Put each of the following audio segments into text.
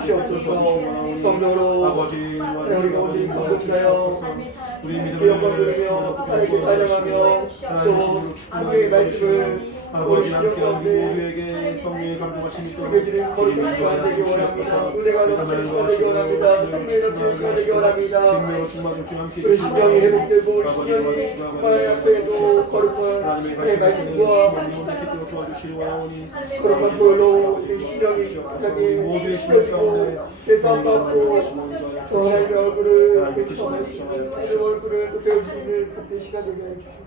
주시옵소서. 성도로 하나님 오직 성도사여 제 영광 들으며 하나님께 찬양하며 또 하나님의 말씀을 아버지 함께 하시고 우리에게 성령의 감동하심이 또 우리에게는 거룩한 시간 되기 원합니다. 은혜가 넘치는 시간 되기 원합니다. 성령이 넘치는 시간 되기 원합니다. 생명을 충만한 주 함께 우리 신령이 회복되고 신령이 하나님 앞에도 거룩한 하나님의 말씀과 거룩한 보혈로 우리 신령이 하나님 씻어지고 제사함받고 하나님의 얼굴을 비추어주시고 하나님의 얼굴을 또 배울 수 있는 그때 시간 되게 해주시고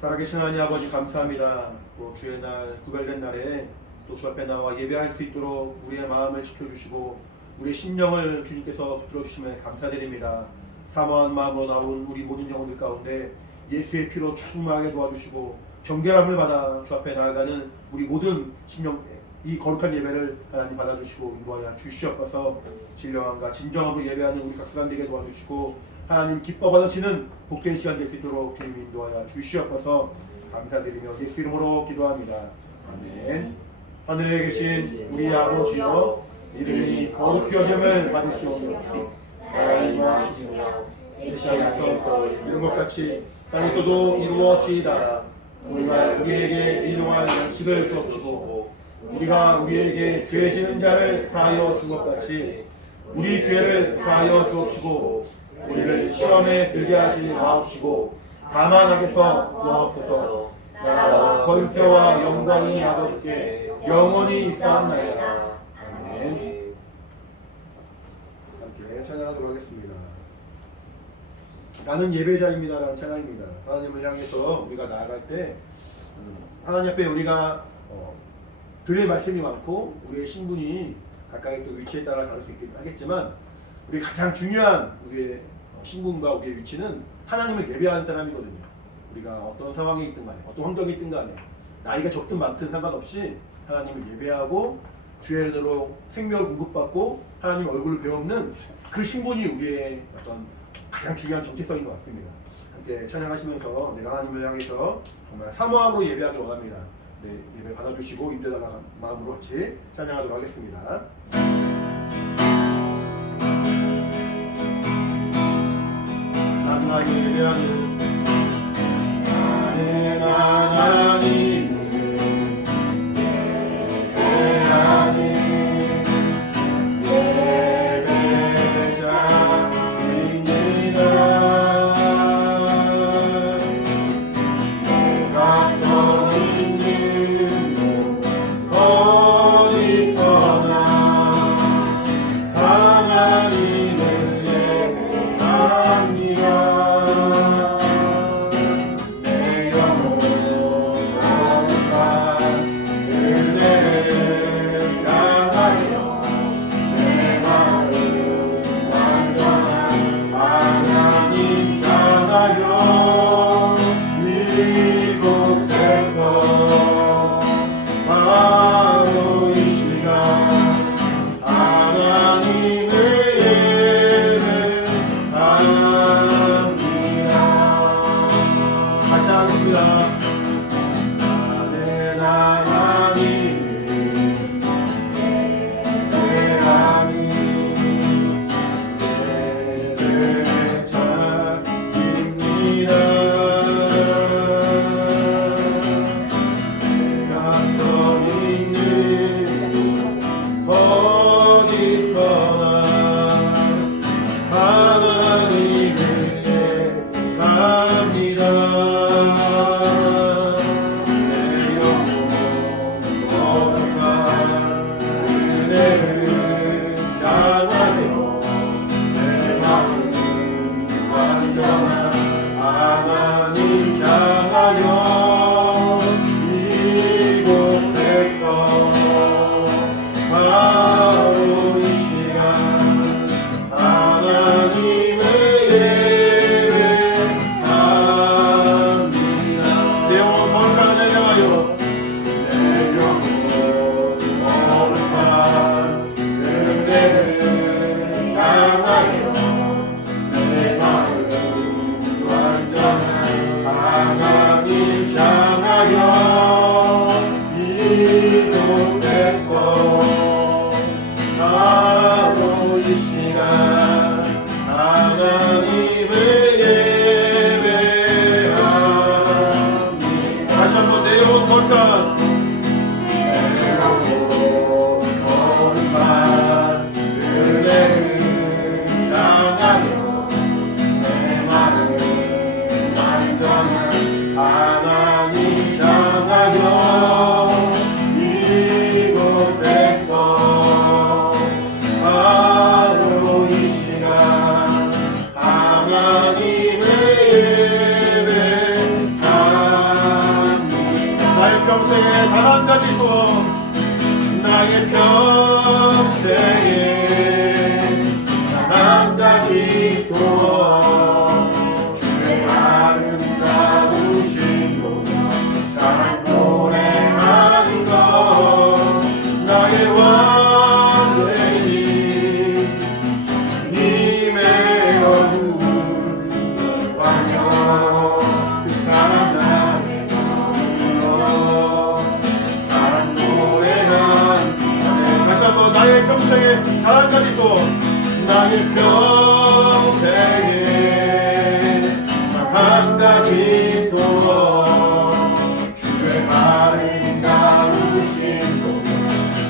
살아계신 하나님 아버지 감사합니다. 또 주의 날 구별된 날에 또 주 앞에 나와 예배할 수 있도록 우리의 마음을 지켜주시고 우리의 심령을 주님께서 붙들어 주심에 감사드립니다. 사모한 마음으로 나온 우리 모든 영혼들 가운데 예수의 피로 충만하게 도와주시고 정결함을 받아 주 앞에 나아가는 우리 모든 심령 이 거룩한 예배를 하나님 받아주시고 인도하여 주시옵소서. 신령함과 진정함으로 예배하는 우리 각 사람 되게 도와주시고 하나님 기뻐 받으시는 복된 시간 될 수 있도록 주님 인도하여 주시옵소서. 감사드리며 예수 이름으로 기도합니다. 아멘. 하늘에 계신 우리 아버지여 이름이 거룩히 여김을 받으시오며 나라의 임하시며 세상에서 이룬 것 같이 땅에서도 이루어지이다. 오늘날 우리에게 일용할 양식을 주옵시고 우리가 우리에게 죄 지은 자를 사하여 준 것 같이 우리 죄를 사하여 주옵시고 우리를 시험에 들게 하지 마옵시고 다만 악에서 구하옵소서. 나라와 권세와 영광이 아버지께 영원히 있사옵나이다. 아멘. 함께 찬양하도록 하겠습니다. 나는 예배자입니다라는 찬양입니다. 하나님을 향해서 우리가 나아갈 때 하나님 앞에 우리가 드릴 말씀이 많고 우리의 신분이 각각의 또 위치에 따라 다를 수 있긴 하겠지만 우리 가장 중요한 우리의 신분과 우리의 위치는 하나님을 예배하는 사람이거든요. 우리가 어떤 상황에 있든 간에 어떤 환경에 있든 간에 나이가 적든 많든 상관없이 하나님을 예배하고 주의 은혜로 생명을 공급받고 하나님 얼굴을 배우는 그 신분이 우리의 어떤 가장 중요한 정체성인 것 같습니다. 함께 찬양하시면서 내가 하나님을 향해서 정말 사모함으로 예배하길 원합니다. 네, 예배 받아주시고 인도해달라는 마음으로 같이 찬양하도록 하겠습니다. 하나님 예배하는 나는 하나님을 예배하는 예배자입니다. 내가 서 있는 곳 어디서나 하나님을 예배합니다. 이곳에서 나의 평생에 한 가지 소원 주의 아름다우신 것 사랑 노래하는 것 나의 왕 되신 주님의 얼굴 환영 그 사랑 나의 불러 사랑 노래한 다시 한번 나의 평생에 한 가지 소원 나의 평생에 한 가지 소원 주의 아름다우신 것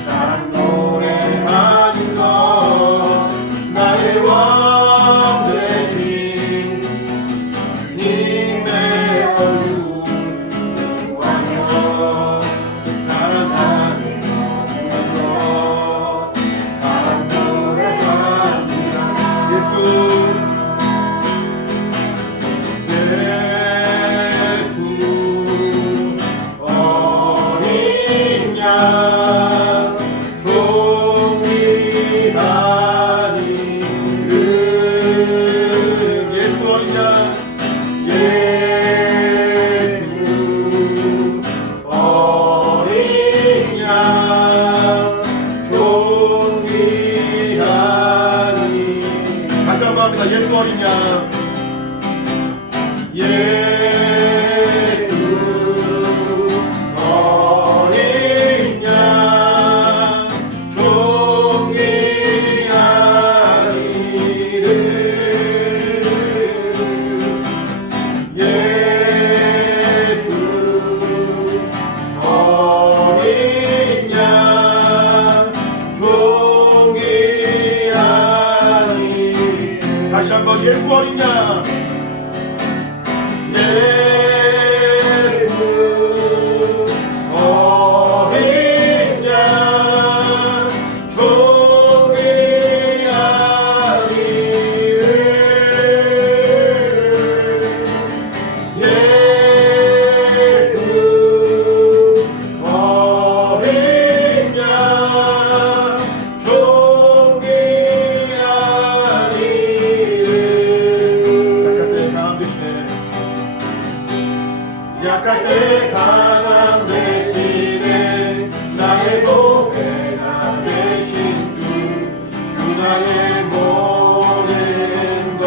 사랑 노래하는 것 나의 왕 되신 주님의 얼굴 환영 사랑하는 것 사랑 노래합니다 예수 어린 양 존귀한 이름 예수 어린 양 예수 어린 양 존귀한 이름 다시 한번 합니다. 예수 어린 양 예수 어린 양 존귀한 이름 예수 어린 양 존귀한 이름 다시 한번 예수 어린 양 예수 어린 양 존귀한 이름 예수 어린 양 존귀한 이름 약할 때 강함 대신에 나의 보배가 되신 주 나의 모든 것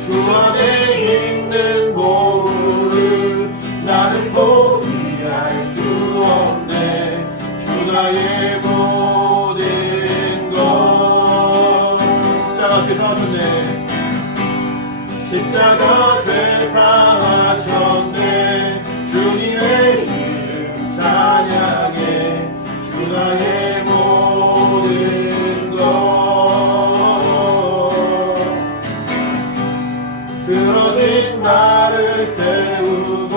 주 안에 있는 보물을 나는 포기할 수 없네 주 나의 모든 것 십자가 죄사하셨네 십자가 죄사하셨네 주님의 이름 찬양해 주 나의 모든 것 쓰러진 나를 세우고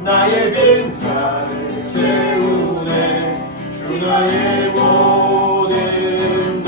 나의 빈자를 채우네 주 나의 모든 것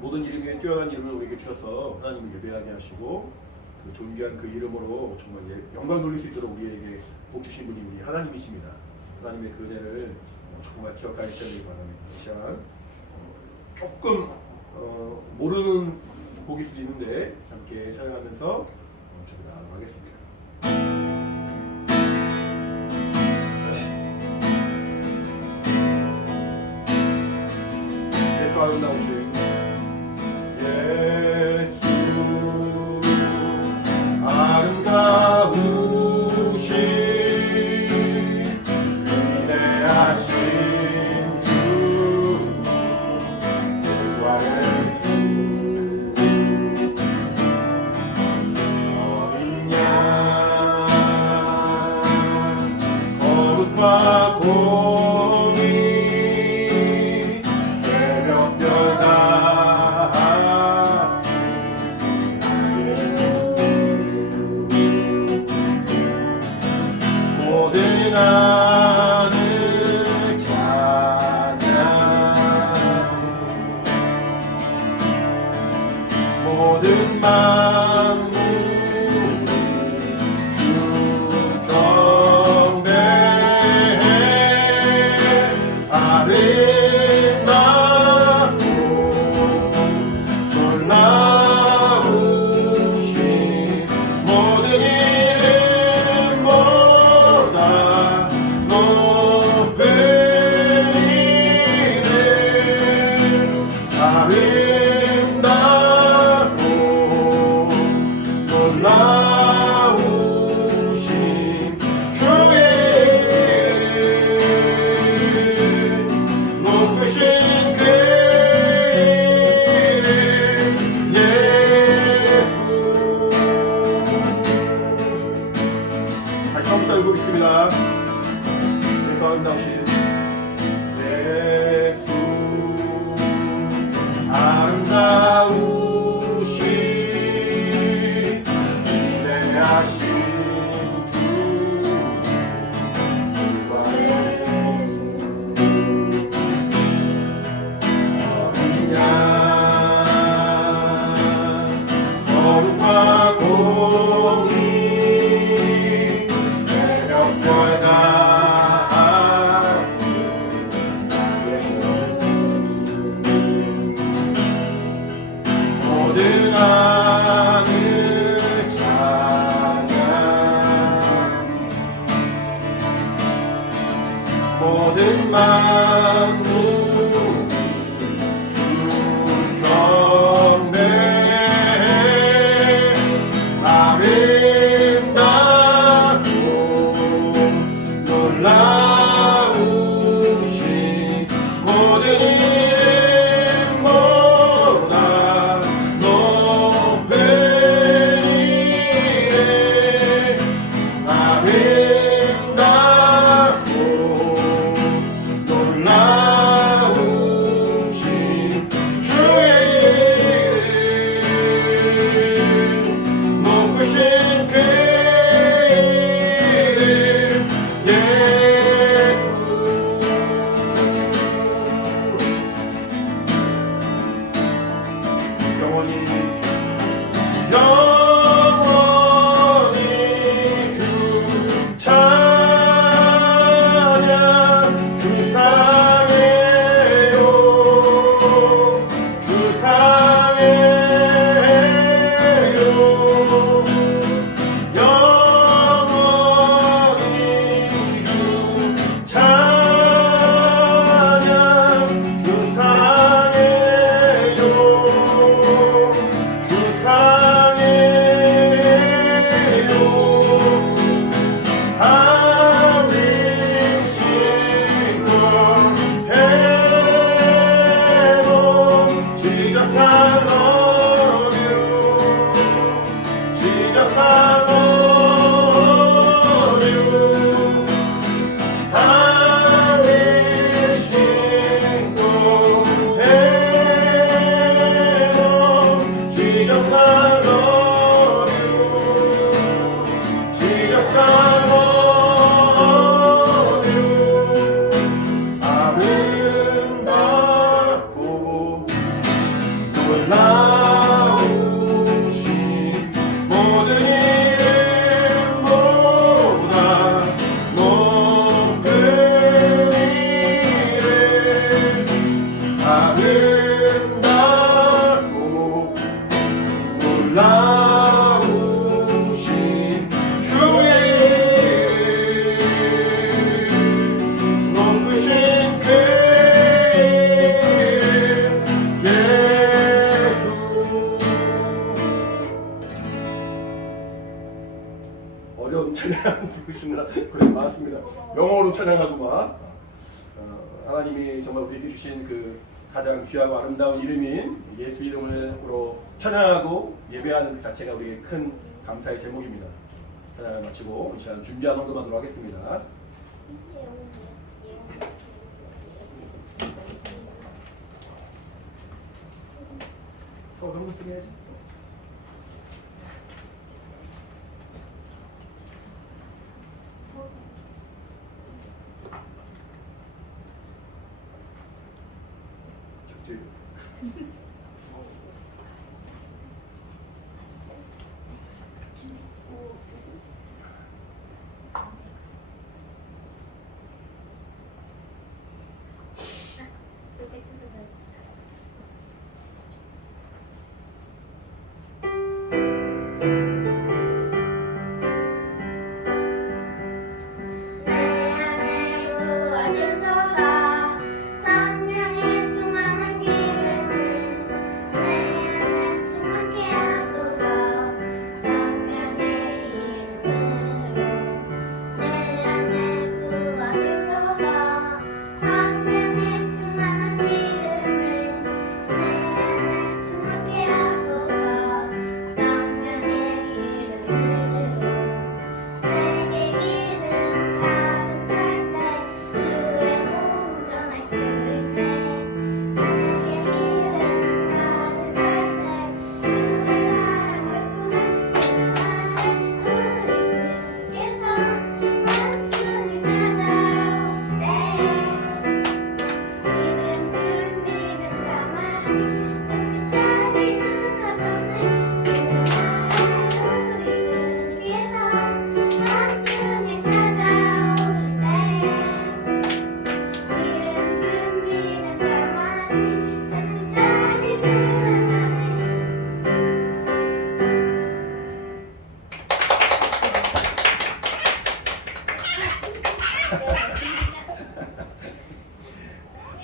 모든 이름 위에 뛰어난 이름을 우리에게 주셔서 하나님을 예배하게 하시고 그 존귀한 그 이름으로 정말 영광 돌릴 수 있도록 우리에게 복 주신 분이 우리 하나님이십니다. 하나님의 그 은혜를 정말 기억하시기 바랍니다. 이 시간 조금 모르는 곡일 수도 있는데 함께 찬양하면서 멈추도록 하겠습니다. 예수 아름다우신 예수 아름다우신 위대하신 주 구원의 주 어린 양 거룩과 공의 새벽별 다 모든 하늘 찬양해 모든 만물이 주 경배해 아름답고 놀라우신 모든 이름보다 높은 이름 아름답고 놀라우신 주의 이름 높으신 그 이름 예수 다시 처음부터 읽어보겠습니다. 예수 아름다우신 예수 아름다우신 위대하신 주 어린 양 거룩과 공의 새벽별 다 모든 하늘 찬양 모든 만물이 주 경배해 아름답고 놀라우신 모든 이름보다 높은 이름 아름답고 놀라우신 주의 이름 높으신 그 이름 예수 영원히 주 찬양 주 사랑해요 주 사랑해요 영원히 주 찬양 주 사랑해요 주 사랑해요 하늘 신고 heaven Jesus I love you Jesus I love you 하늘 신고 heaven Jesus I love you Jesus I love you 아름답고 놀라우신 모든 이름보다 높은 이름 아름답고 놀라우신 주의 높으신 그 예수. 어려운 찬양 부르시느라 고생 많았습니다. 영어로 찬양하고만 하나님이 정말 우리에게 주신 그 가장 귀하고 아름다운 이름인 예수 이름으로 찬양하고 예배하는 그 자체가 우리에게 큰 감사의 제목입니다. 찬양을 마치고 이 시간 준비한 헌금하도록 하겠습니다. 헌금 쓰게 해야지.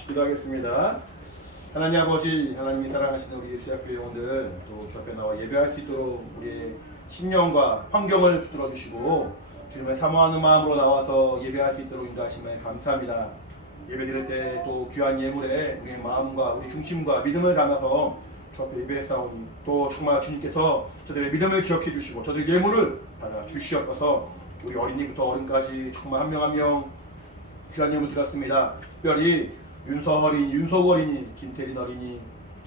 기도하겠습니다. 하나님 아버지, 하나님이 사랑하시는 우리 예수학교 영혼들 또 주 앞에 나와 예배할 수 있도록 우리의 심령과 환경을 붙들어 주시고 주님의 사모하는 마음으로 나와서 예배할 수 있도록 인도하심에 감사합니다. 예배 드릴 때 또 귀한 예물에 우리의 마음과 우리 중심과 믿음을 담아서 주 앞에 예배했사오니 또 정말 주님께서 저들의 믿음을 기억해 주시고 저들의 예물을 받아 주시옵소서. 우리 어린이부터 어른까지 정말 한 명 한 명 귀한 예물 드렸습니다. 특별히 윤서 어린이, 윤석 어린이, 김태린 어린이,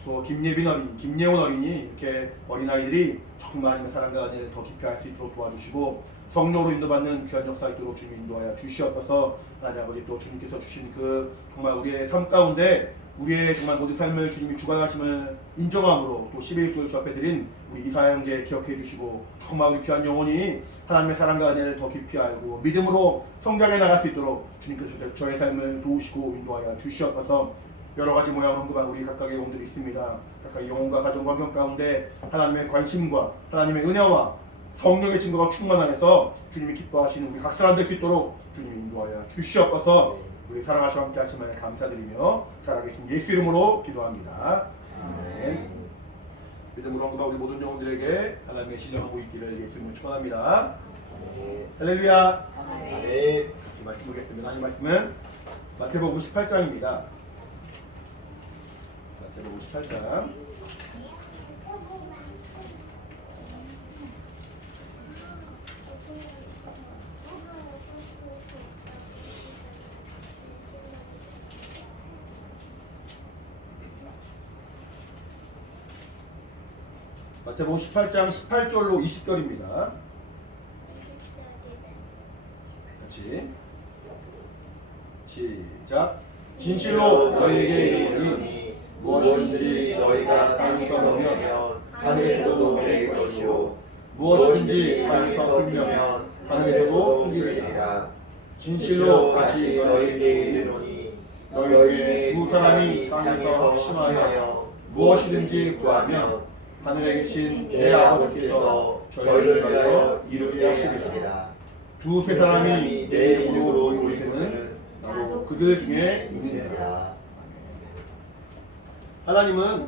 또 김예빈 어린이, 김예원 어린이 이렇게 어린아이들이 정말 하나님의 사랑과 은혜를 더 깊이 알 수 있도록 도와주시고 성령으로 인도받는 귀한 역사 있도록 주님 인도하여 주시옵소서. 하나님 아버지 또 주님께서 주신 그 정말 우리의 삶 가운데 우리의 정말 모든 삶을 주님이 주관하심을 인정함으로 또 11조를 주 앞에 드린 우리 이사야 형제 기억해 주시고 정말 우리 귀한 영혼이 하나님의 사랑과 은혜를 더 깊이 알고 믿음으로 성장해 나갈 수 있도록 주님께서 저의 삶을 도우시고 인도하여 주시옵소서. 여러 가지 모양으로 헌금한 우리 각각의 영혼들이 있습니다. 각각의 영혼과 가정 환경 가운데 하나님의 관심과 하나님의 은혜와 성령의 증거가 충만하여서 주님이 기뻐하시는 우리 각 사람 될 수 있도록 주님이 인도하여 주시옵소서. 우리 사랑하시고 함께 하시면 감사드리며 살아계신 예수 이름으로 기도합니다. 아멘. 믿음으로 헌금한 우리 모든 영혼들에게 하나님의 신령하고 있기를 예수 이름으로 축원합니다. 할렐루야. 네. 같이 말씀 보겠습니다. 하나님 말씀은 마태복음 18장입니다. 마태복음 18장 마태복음 18장 18절로 20절입니다. 같이 시작. 진실로 너희에게 이르노니 무엇인지 너희가 땅에서 명하면 하늘에서도 내릴 것이요 무엇이든지 땅에서 풀면 하늘에서도 풀리리라. 진실로 다시 너희에게 이르노니 너희 중에 두 사람이 땅에서 합심하여 무엇이든지 구하면 하늘에 계신 내 아버지께서 저희를 위하여 이루게 하시리라. 두세 사람이 내 이름으로 모이면은 나도 그들 중에 있느니라. 하나님은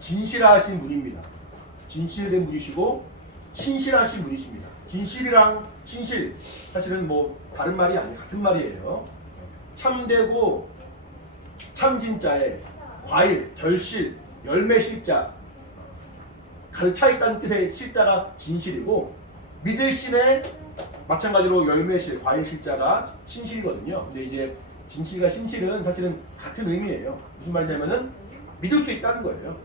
진실하신 분입니다. 진실된 분이시고 신실하신 분이십니다. 진실이랑 신실 사실은 뭐 다른 말이 아니에요. 같은 말이에요. 참되고 참진자에 과일, 결실, 열매 실자 가득 차 있다는 뜻의 실자가 진실이고 믿을 신의 마찬가지로 열매실, 과일 실자가 신실이거든요. 근데 이제 진실과 신실은 사실은 같은 의미예요. 무슨 말이냐면은 믿을 수 있다는 거예요.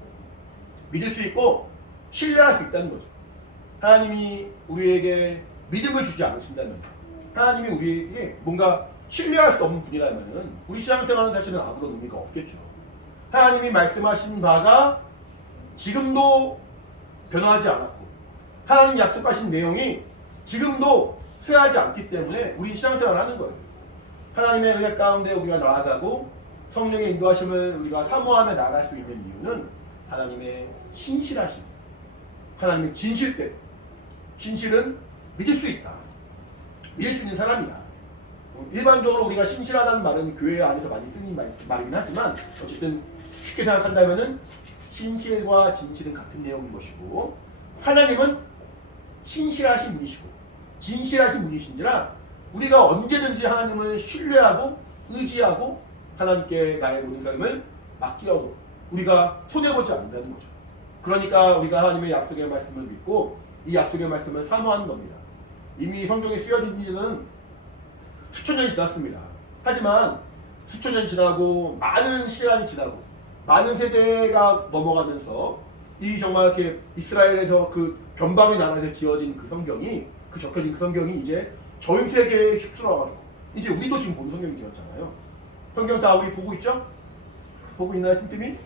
믿을 수 있고 신뢰할 수 있다는 거죠. 하나님이 우리에게 믿음을 주지 않으신다면, 하나님이 우리에게 뭔가 신뢰할 수 없는 분이라면은 우리 신앙생활은 사실은 아무런 의미가 없겠죠. 하나님이 말씀하신 바가 지금도 변화하지 않았고 하나님 약속하신 내용이 지금도 쇠하지 않기 때문에 우리 신앙생활을 하는 거예요. 하나님의 은혜 가운데 우리가 나아가고 성령의 인도하심을 우리가 사모하며 나아갈 수 있는 이유는 하나님의 신실하심, 하나님의 진실됨. 신실은 믿을 수 있다. 믿을 수 있는 사람이다. 일반적으로 우리가 신실하다는 말은 교회 안에서 많이 쓰는 말이긴 하지만 어쨌든 쉽게 생각한다면은 신실과 진실은 같은 내용인 것이고 하나님은 신실하신 분이시고 진실하신 분이신지라 우리가 언제든지 하나님을 신뢰하고 의지하고 하나님께 나의 모든 삶을 맡기려고 우리가 손해보지 않는다는 거죠. 그러니까 우리가 하나님의 약속의 말씀을 믿고 이 약속의 말씀을 사모하는 겁니다. 이미 성경에 쓰여진 지는 수천 년이 지났습니다. 하지만 수천 년이 지나고 많은 시간이 지나고 많은 세대가 넘어가면서 이 정말 이렇게 이스라엘에서 그 변방의 나라에서 지어진 그 성경이 그 적혀진 그 성경이 이제 전 세계에 휩쓸어가지고 이제 우리도 지금 본 성경이 되었잖아요. 성경 다 우리 보고 있죠? 보고 있나요, 틈틈이?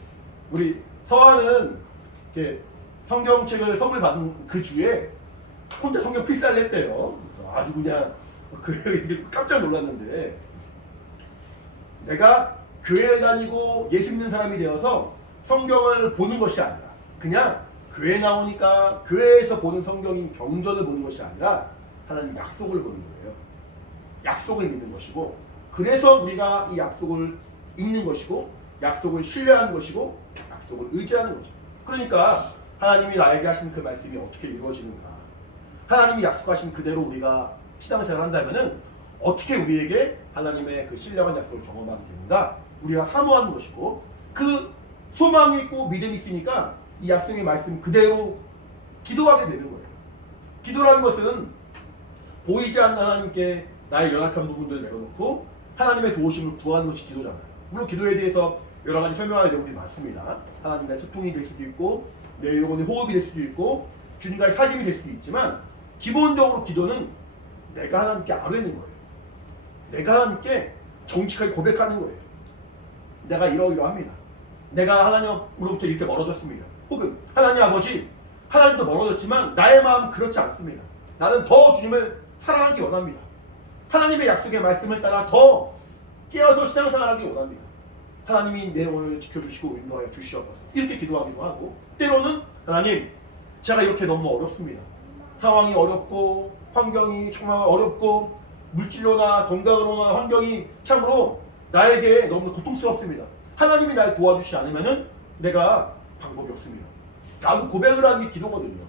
우리 서한은 이렇게 성경책을 선물 받은 그 주에 혼자 성경 필사를 했대요. 그래서 아주 그냥 깜짝 놀랐는데 내가 교회를 다니고 예수 믿는 사람이 되어서 성경을 보는 것이 아니라 그냥 교회 나오니까 교회에서 보는 성경인 경전을 보는 것이 아니라 하나님 약속을 보는 거예요. 약속을 믿는 것이고 그래서 우리가 이 약속을 읽는 것이고 약속을 신뢰하는 것이고 약속을 의지하는 거죠. 그러니까 하나님이 나에게 하신 그 말씀이 어떻게 이루어지는가, 하나님이 약속하신 그대로 우리가 신앙생활을 한다면은 어떻게 우리에게 하나님의 그 신령한 약속을 경험하게 되는가, 우리가 사모하는 것이고 그 소망이 있고 믿음이 있으니까 이 약속의 말씀 그대로 기도하게 되는 거예요. 기도라는 것은 보이지 않는 하나님께 나의 연약한 부분들을 내려놓고 하나님의 도우심을 구하는 것이 기도잖아요. 물론 기도에 대해서 여러 가지 설명할 내용들이 많습니다. 하나님과의 소통이 될 수도 있고 내 영혼의 호흡이 될 수도 있고 주님과의 사귐이 될 수도 있지만 기본적으로 기도는 내가 하나님께 아뢰는 거예요. 내가 하나님께 정직하게 고백하는 거예요. 내가 이러이러합니다. 내가 하나님으로부터 이렇게 멀어졌습니다. 혹은 하나님 아버지, 하나님도 멀어졌지만 나의 마음 그렇지 않습니다. 나는 더 주님을 사랑하기 원합니다. 하나님의 약속의 말씀을 따라 더 깨어서 신앙생활하기 원합니다. 하나님이 내 영혼을 지켜주시고 인도하여 주시옵소서. 이렇게 기도하기도 하고 때로는 하나님, 제가 이렇게 너무 어렵습니다. 상황이 어렵고 환경이 정말 어렵고 물질로나 건강으로나 환경이 참으로 나에게 너무 고통스럽습니다. 하나님이 날 도와주시지 않으면 내가 방법이 없습니다. 라고 고백을 하는 게 기도거든요.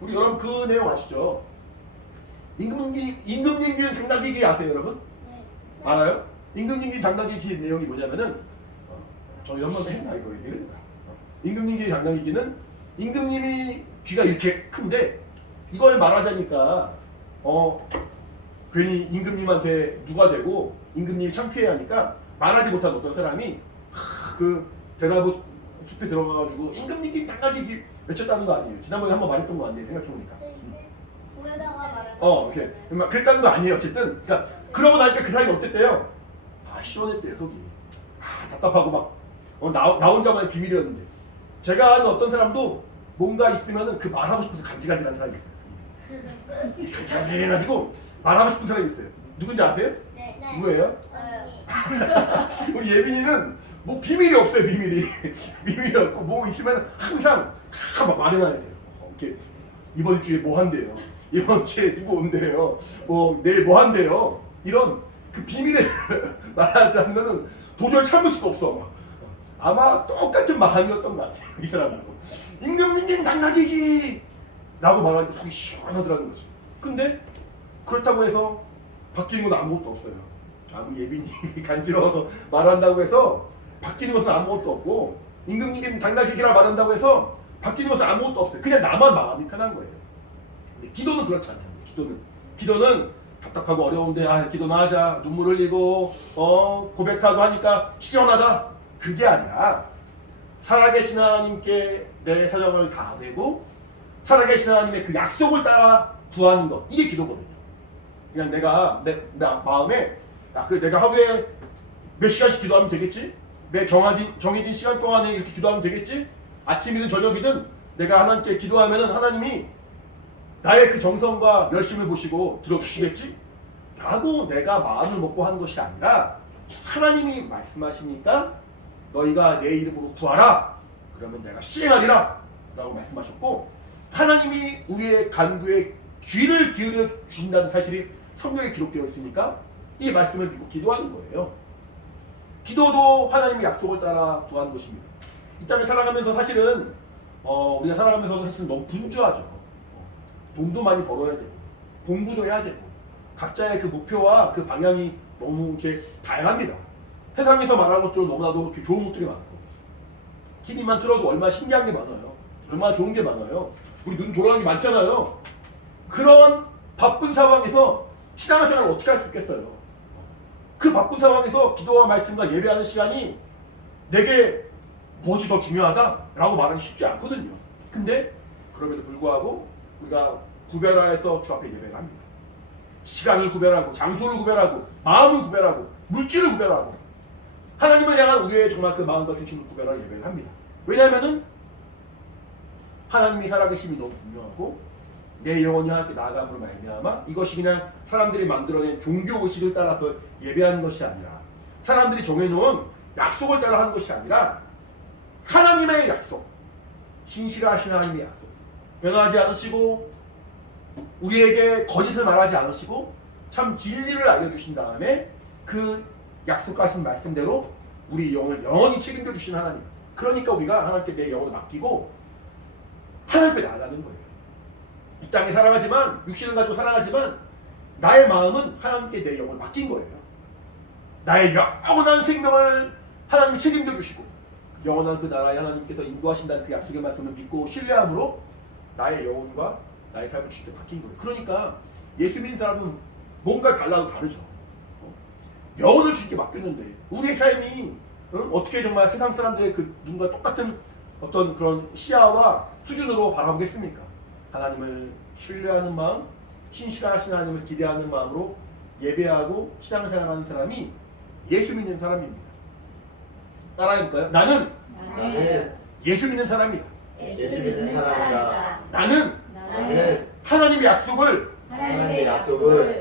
우리 여러분 그 내용 아시죠? 임금님기는 당나귀기 아세요 여러분? 네. 알아요? 임금님기 당나귀기 내용이 뭐냐면은 저희 한번 했나 이거 얘기를? 임금님기 당나귀기는 임금님이 귀가 이렇게 큰데 이걸 말하자니까 괜히 임금님한테 누가 되고 임금님이 창피해하니까 말하지 못한 어떤 사람이 그 대나무 숲에 들어가가지고 임금님기 당나귀기 외쳤다는 거 아니에요? 지난번에 한번 말했던 거 아니에요? 생각해보니까. 불에다가 말하는 이렇게 그랬다는 거 아니에요. 어쨌든 그러니까 그러고 나니까 그 사람이 어땠대요? 시원했대 속이. 답답하고 막 나 혼자만의 비밀이었는데 제가 아는 어떤 사람도 뭔가 있으면은 그 말하고 싶어서 간질간질한 사람이 있어요. 간질간질해가지고 말하고 싶은 사람이 있어요. 누군지 아세요? 네. 누구예요? 언니. 우리 예빈이는 뭐 비밀이 없어요. 비밀이 없고 뭐 있으면 항상 다 마련해야 돼요. 이렇게 이번 주에 뭐 한대요. 이번 주에 누구 온대요. 뭐 내일 뭐 한대요. 이런 그 비밀을 말하지 않으면 도저히 참을 수가 없어. 막. 아마 똑같은 마음이었던 것 같아요. 이 사람하고. 임금님 당나귀기! 라고 말하니까 속이 시원하더라는 거지. 근데 그렇다고 해서 바뀌는 건 아무것도 없어요. 아무 예빈이 간지러워서 말한다고 해서 바뀌는 것은 아무것도 없고, 임금님 당나귀기라 말한다고 해서 바뀌는 것은 아무것도 없어요. 그냥 나만 마음이 편한 거예요. 근데 기도는 그렇지 않잖아요. 기도는 답답하고 어려운데 기도나 하자, 눈물 흘리고 고백하고 하니까 시원하다. 그게 아니라 살아계신 하나님께 내 사정을 다하고 살아계신 하나님의 그 약속을 따라 구하는 것, 이게 기도거든요. 그냥 내가 내 마음에 그래 내가 하루에 몇 시간씩 기도하면 되겠지? 내 정해진 시간 동안에 이렇게 기도하면 되겠지? 아침이든 저녁이든 내가 하나님께 기도하면은 하나님이 나의 그 정성과 열심을 보시고 들어주시겠지? 라고 내가 마음을 먹고 하는 것이 아니라 하나님이 말씀하시니까 너희가 내 이름으로 구하라. 그러면 내가 시행하리라. 라고 말씀하셨고, 하나님이 우리의 간구에 귀를 기울여 주신다는 사실이 성경에 기록되어 있으니까 이 말씀을 믿고 기도하는 거예요. 기도도 하나님의 약속을 따라 구하는 것입니다. 이 땅에 살아가면서 사실은 우리가 살아가면서도 사실 너무 분주하죠. 돈도 많이 벌어야 되고 공부도 해야 되고 각자의 그 목표와 그 방향이 너무 이렇게 다양합니다. 세상에서 말하는 것들은 너무나도 이렇게 좋은 것들이 많고 TV만 틀어도 얼마나 신기한 게 많아요. 얼마나 좋은 게 많아요. 우리 눈 돌아가는 게 많잖아요. 그런 바쁜 상황에서 신앙생활을 어떻게 할 수 있겠어요? 그 바쁜 상황에서 기도와 말씀과 예배하는 시간이 내게 무엇이 더 중요하다라고 말하기 쉽지 않거든요. 근데 그럼에도 불구하고 우리가 구별하여서 주 앞에 예배를 합니다. 시간을 구별하고 장소를 구별하고 마음을 구별하고 물질을 구별하고 하나님을 향한 우리의 정말 그 마음과 중심을 구별하여 예배를 합니다. 왜냐하면은 하나님이 살아계심이 너무 분명하고 내 영혼이 하나님께 나아감으로 말미암아 이것이 그냥 사람들이 만들어낸 종교의식을 따라서 예배하는 것이 아니라 사람들이 정해놓은 약속을 따라 하는 것이 아니라 하나님의 약속, 신실하신 하나님의 약속, 변하지 않으시고 우리에게 거짓을 말하지 않으시고 참 진리를 알려주신 다음에 그 약속하신 말씀대로 우리 영혼을 영원히 책임져 주신 하나님. 그러니까 우리가 하나님께 내 영혼을 맡기고 하나님께 나아가는 거예요. 이 땅에 살아가지만 육신을 가지고 살아가지만 나의 마음은 하나님께 내 영혼을 맡긴 거예요. 나의 영원한 생명을 하나님이 책임져 주시고 영원한 그 나라에 하나님께서 인도하신다는 그 약속의 말씀을 믿고 신뢰함으로 나의 영혼과 나의 삶을 주님께 맡긴 거예요. 그러니까 예수 믿는 사람은 뭔가 달라도 다르죠. 영혼을 주님께 맡겼는데 우리의 삶이 어떻게 정말 세상 사람들의 그 눈과 똑같은 어떤 그런 시야와 수준으로 바라보겠습니까? 하나님을 신뢰하는 마음, 신실하신 하나님을 기대하는 마음으로 예배하고 신앙생활하는 사람이 예수 믿는 사람입니다. 따라해볼까요? 나는 예수 믿는 사람이다. 예수 믿는 사람이다. 나는 하나님의 약속을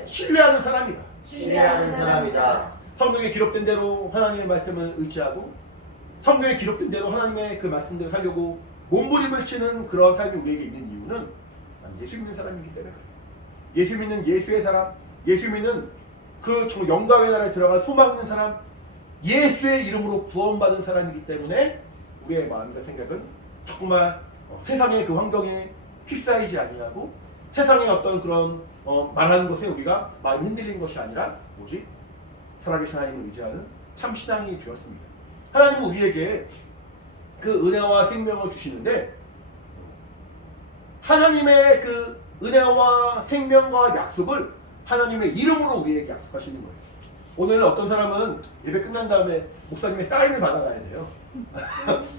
신뢰하는 사람이다. 신뢰하는 사람이다. 성경에 기록된 대로 하나님의 말씀을 의지하고 성경에 기록된 대로 하나님의 그 말씀대로 살려고 몸부림을 치는 그런 삶이 우리에게 있는 이유는 난 예수 믿는 사람이기 때문에 그래요. 예수 믿는 예수의 사람, 예수 믿는 그 정말 영광의 나라에 들어갈 소망 있는 사람, 예수의 이름으로 구원받은 사람이기 때문에 우리의 마음과 생각은 정말 세상의 그 환경에 휩싸이지 아니하고 세상의 어떤 그런 말하는 것에 우리가 마음이 흔들리는 것이 아니라 오직 살아계신 하나님을 의지하는 참 신앙이 되었습니다. 하나님은 우리에게 그 은혜와 생명을 주시는데 하나님의 그 은혜와 생명과 약속을 하나님의 이름으로 우리에게 약속하시는 거예요. 오늘 어떤 사람은 예배 끝난 다음에 목사님의 사인을 받아가야 돼요.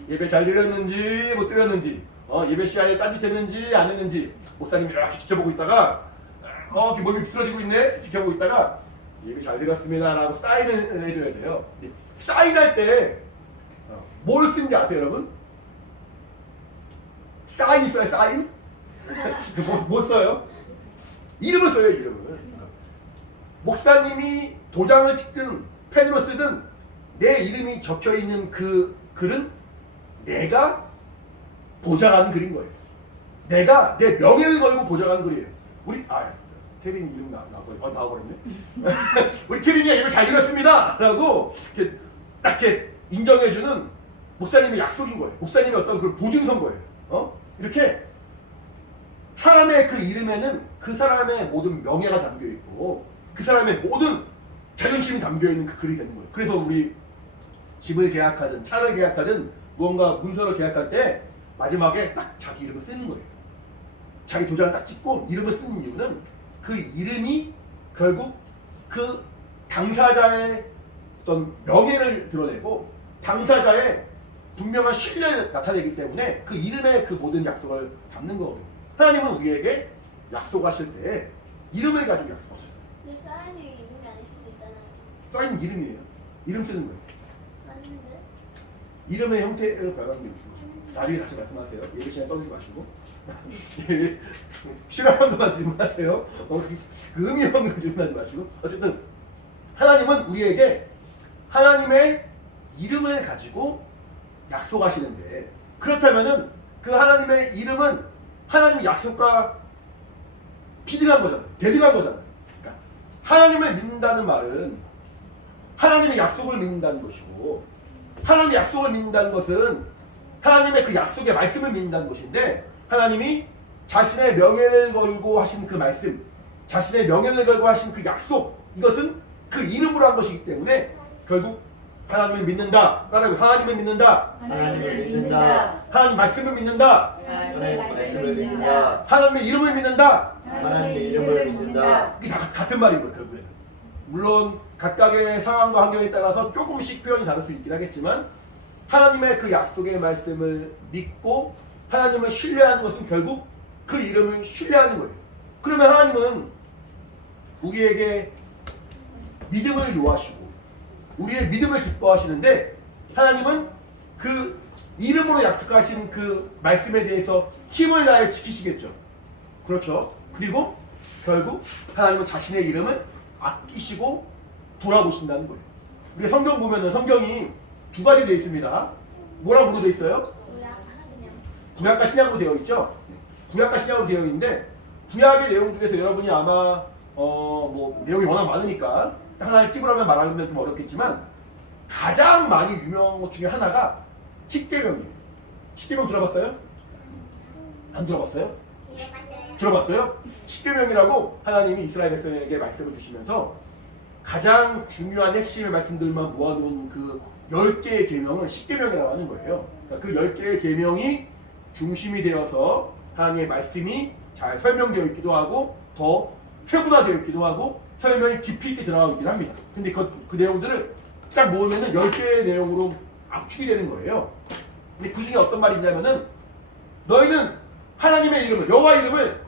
예배 잘 드렸는지 못 드렸는지 예배 시간에 딴짓했는지 안 했는지 목사님이 이렇게 지켜보고 있다가 몸이 비틀어지고 있네 지켜보고 있다가 예배 잘 드렸습니다 라고 사인을 해줘야 돼요. 사인할 때 뭘 쓴지 아세요 여러분? 사인 써요 사인? 뭐 써요? 이름을 써요 이름을. 목사님이 도장을 찍든 펜으로 쓰든 내 이름이 적혀있는 그 글은 내가 보장하는 글인 거예요. 내가 내 명예를 걸고 보장하는 글이에요. 우리 태린이 이름 나와버렸네. 우리 태린이가 이름을 잘 읽었습니다 라고 이렇게 인정해주는 목사님의 약속인 거예요. 목사님의 어떤 그 보증선 거예요. 이렇게 사람의 그 이름에는 그 사람의 모든 명예가 담겨 있고 그 사람의 모든 자존심이 담겨 있는 그 글이 되는 거예요. 그래서 우리 집을 계약하든 차를 계약하든 무언가 문서를 계약할 때 마지막에 딱 자기 이름을 쓰는 거예요. 자기 도장을 딱 찍고 이름을 쓰는 이유는 그 이름이 결국 그 당사자의 어떤 명예를 드러내고 당사자의 분명한 신뢰를 나타내기 때문에 그 이름에 그 모든 약속을 담는 거거든요. 하나님은 우리에게 약속하실 때 이름을 가지고 약속하셨어요. 근데 사인이 이름이 아닐 수도 있잖아요. 사인 이름이에요. 이름 쓰는 거예요. 아닌데? 이름의 형태를 변하는 게 있고 나중에 다시 말씀하세요. 예배 시간에 떠들지 마시고 싫어하는 것만 질문하세요. 그 의미 없는 거 질문하지 마시고 어쨌든 하나님은 우리에게 하나님의 이름을 가지고 약속하시는데 그렇다면은 그 하나님의 이름은 하나님의 약속과 비등한 거잖아요. 대등한 거잖아요. 그러니까 하나님을 믿는다는 말은 하나님의 약속을 믿는다는 것이고 하나님의 약속을 믿는다는 것은 하나님의 그 약속의 말씀을 믿는다는 것인데 하나님이 자신의 명예를 걸고 하신 그 말씀 자신의 명예를 걸고 하신 그 약속 이것은 그 이름으로 한 것이기 때문에 결국 하나님을 믿는다. 따라하고 하나님을 믿는다. 하나님을 믿는다. 하나님 말씀을 믿는다. 하나님의 말씀을 믿는다. 하나님의 이름을 믿는다. 하나님의 이름을 믿는다. 이게 다 같은 말인 거예요. 결국에는. 물론 각각의 상황과 환경에 따라서 조금씩 표현이 다를 수 있긴 하겠지만 하나님의 그 약속의 말씀을 믿고 하나님을 신뢰하는 것은 결국 그 이름을 신뢰하는 거예요. 그러면 하나님은 우리에게 믿음을 요하시고 우리의 믿음을 기뻐하시는데 하나님은 그 이름으로 약속하신 그 말씀에 대해서 힘을 다해 지키시겠죠. 그렇죠. 그리고 결국 하나님은 자신의 이름을 아끼시고 돌아보신다는 거예요. 우리 성경 보면은 성경이 두 가지 되어 있습니다. 뭐라고 되어 있어요? 구약과 신약으로 되어 있죠. 구약과 신약으로 되어 있는데 구약의 내용 중에서 여러분이 아마 뭐 내용이 워낙 많으니까 하나를 찝으라면 말하면 좀 어렵겠지만 가장 많이 유명한 것 중에 하나가 십계명이에요. 십계명 들어봤어요? 안 들어봤어요? 들어봤어요? 십계명이라고 하나님이 이스라엘 백성에게 말씀을 주시면서 가장 중요한 핵심의 말씀들만 모아놓은 그 10개의 계명을 십계명이라고 하는 거예요. 그러니까 그 10개의 계명이 중심이 되어서 하나님의 말씀이 잘 설명되어 있기도 하고 더 세분화되어 있기도 하고 설명이 깊이 있게 들어가 있긴 합니다. 근데 그 내용들을 딱 모으면은 10개의 내용으로 압축이 되는 거예요. 근데 그 중에 어떤 말이 있냐면은 너희는 하나님의 이름을 여호와 이름을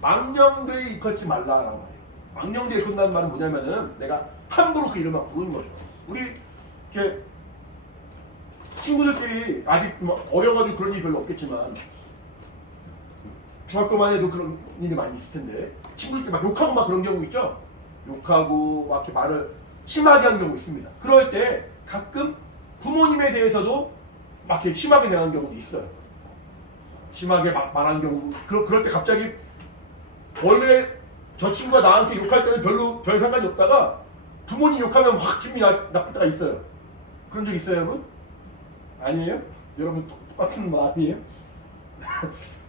망령되이 일컫지 말라라고 해요. 망령되이 일컫는다는 말은 뭐냐면은 내가 함부로 그 이름을 부르는 거죠. 우리 이렇게 친구들끼리 아직 어려가지고 그런 일이 별로 없겠지만 중학교만 해도 그런 일이 많이 있을 텐데 친구들끼리 막 욕하고 막 그런 경우 있죠. 욕하고 막 이렇게 말을 심하게 하는 경우 있습니다. 그럴 때 가끔 부모님에 대해서도 막 이렇게 심하게 대하는 경우도 있어요. 심하게 막 말하는 경우 그럴 때 갑자기 원래 저 친구가 나한테 욕할 때는 별 상관이 없다가 부모님 욕하면 확 기분이 나쁠 때가 있어요. 그런 적 있어요, 여러분? 아니에요? 여러분 똑같은 말 아니에요?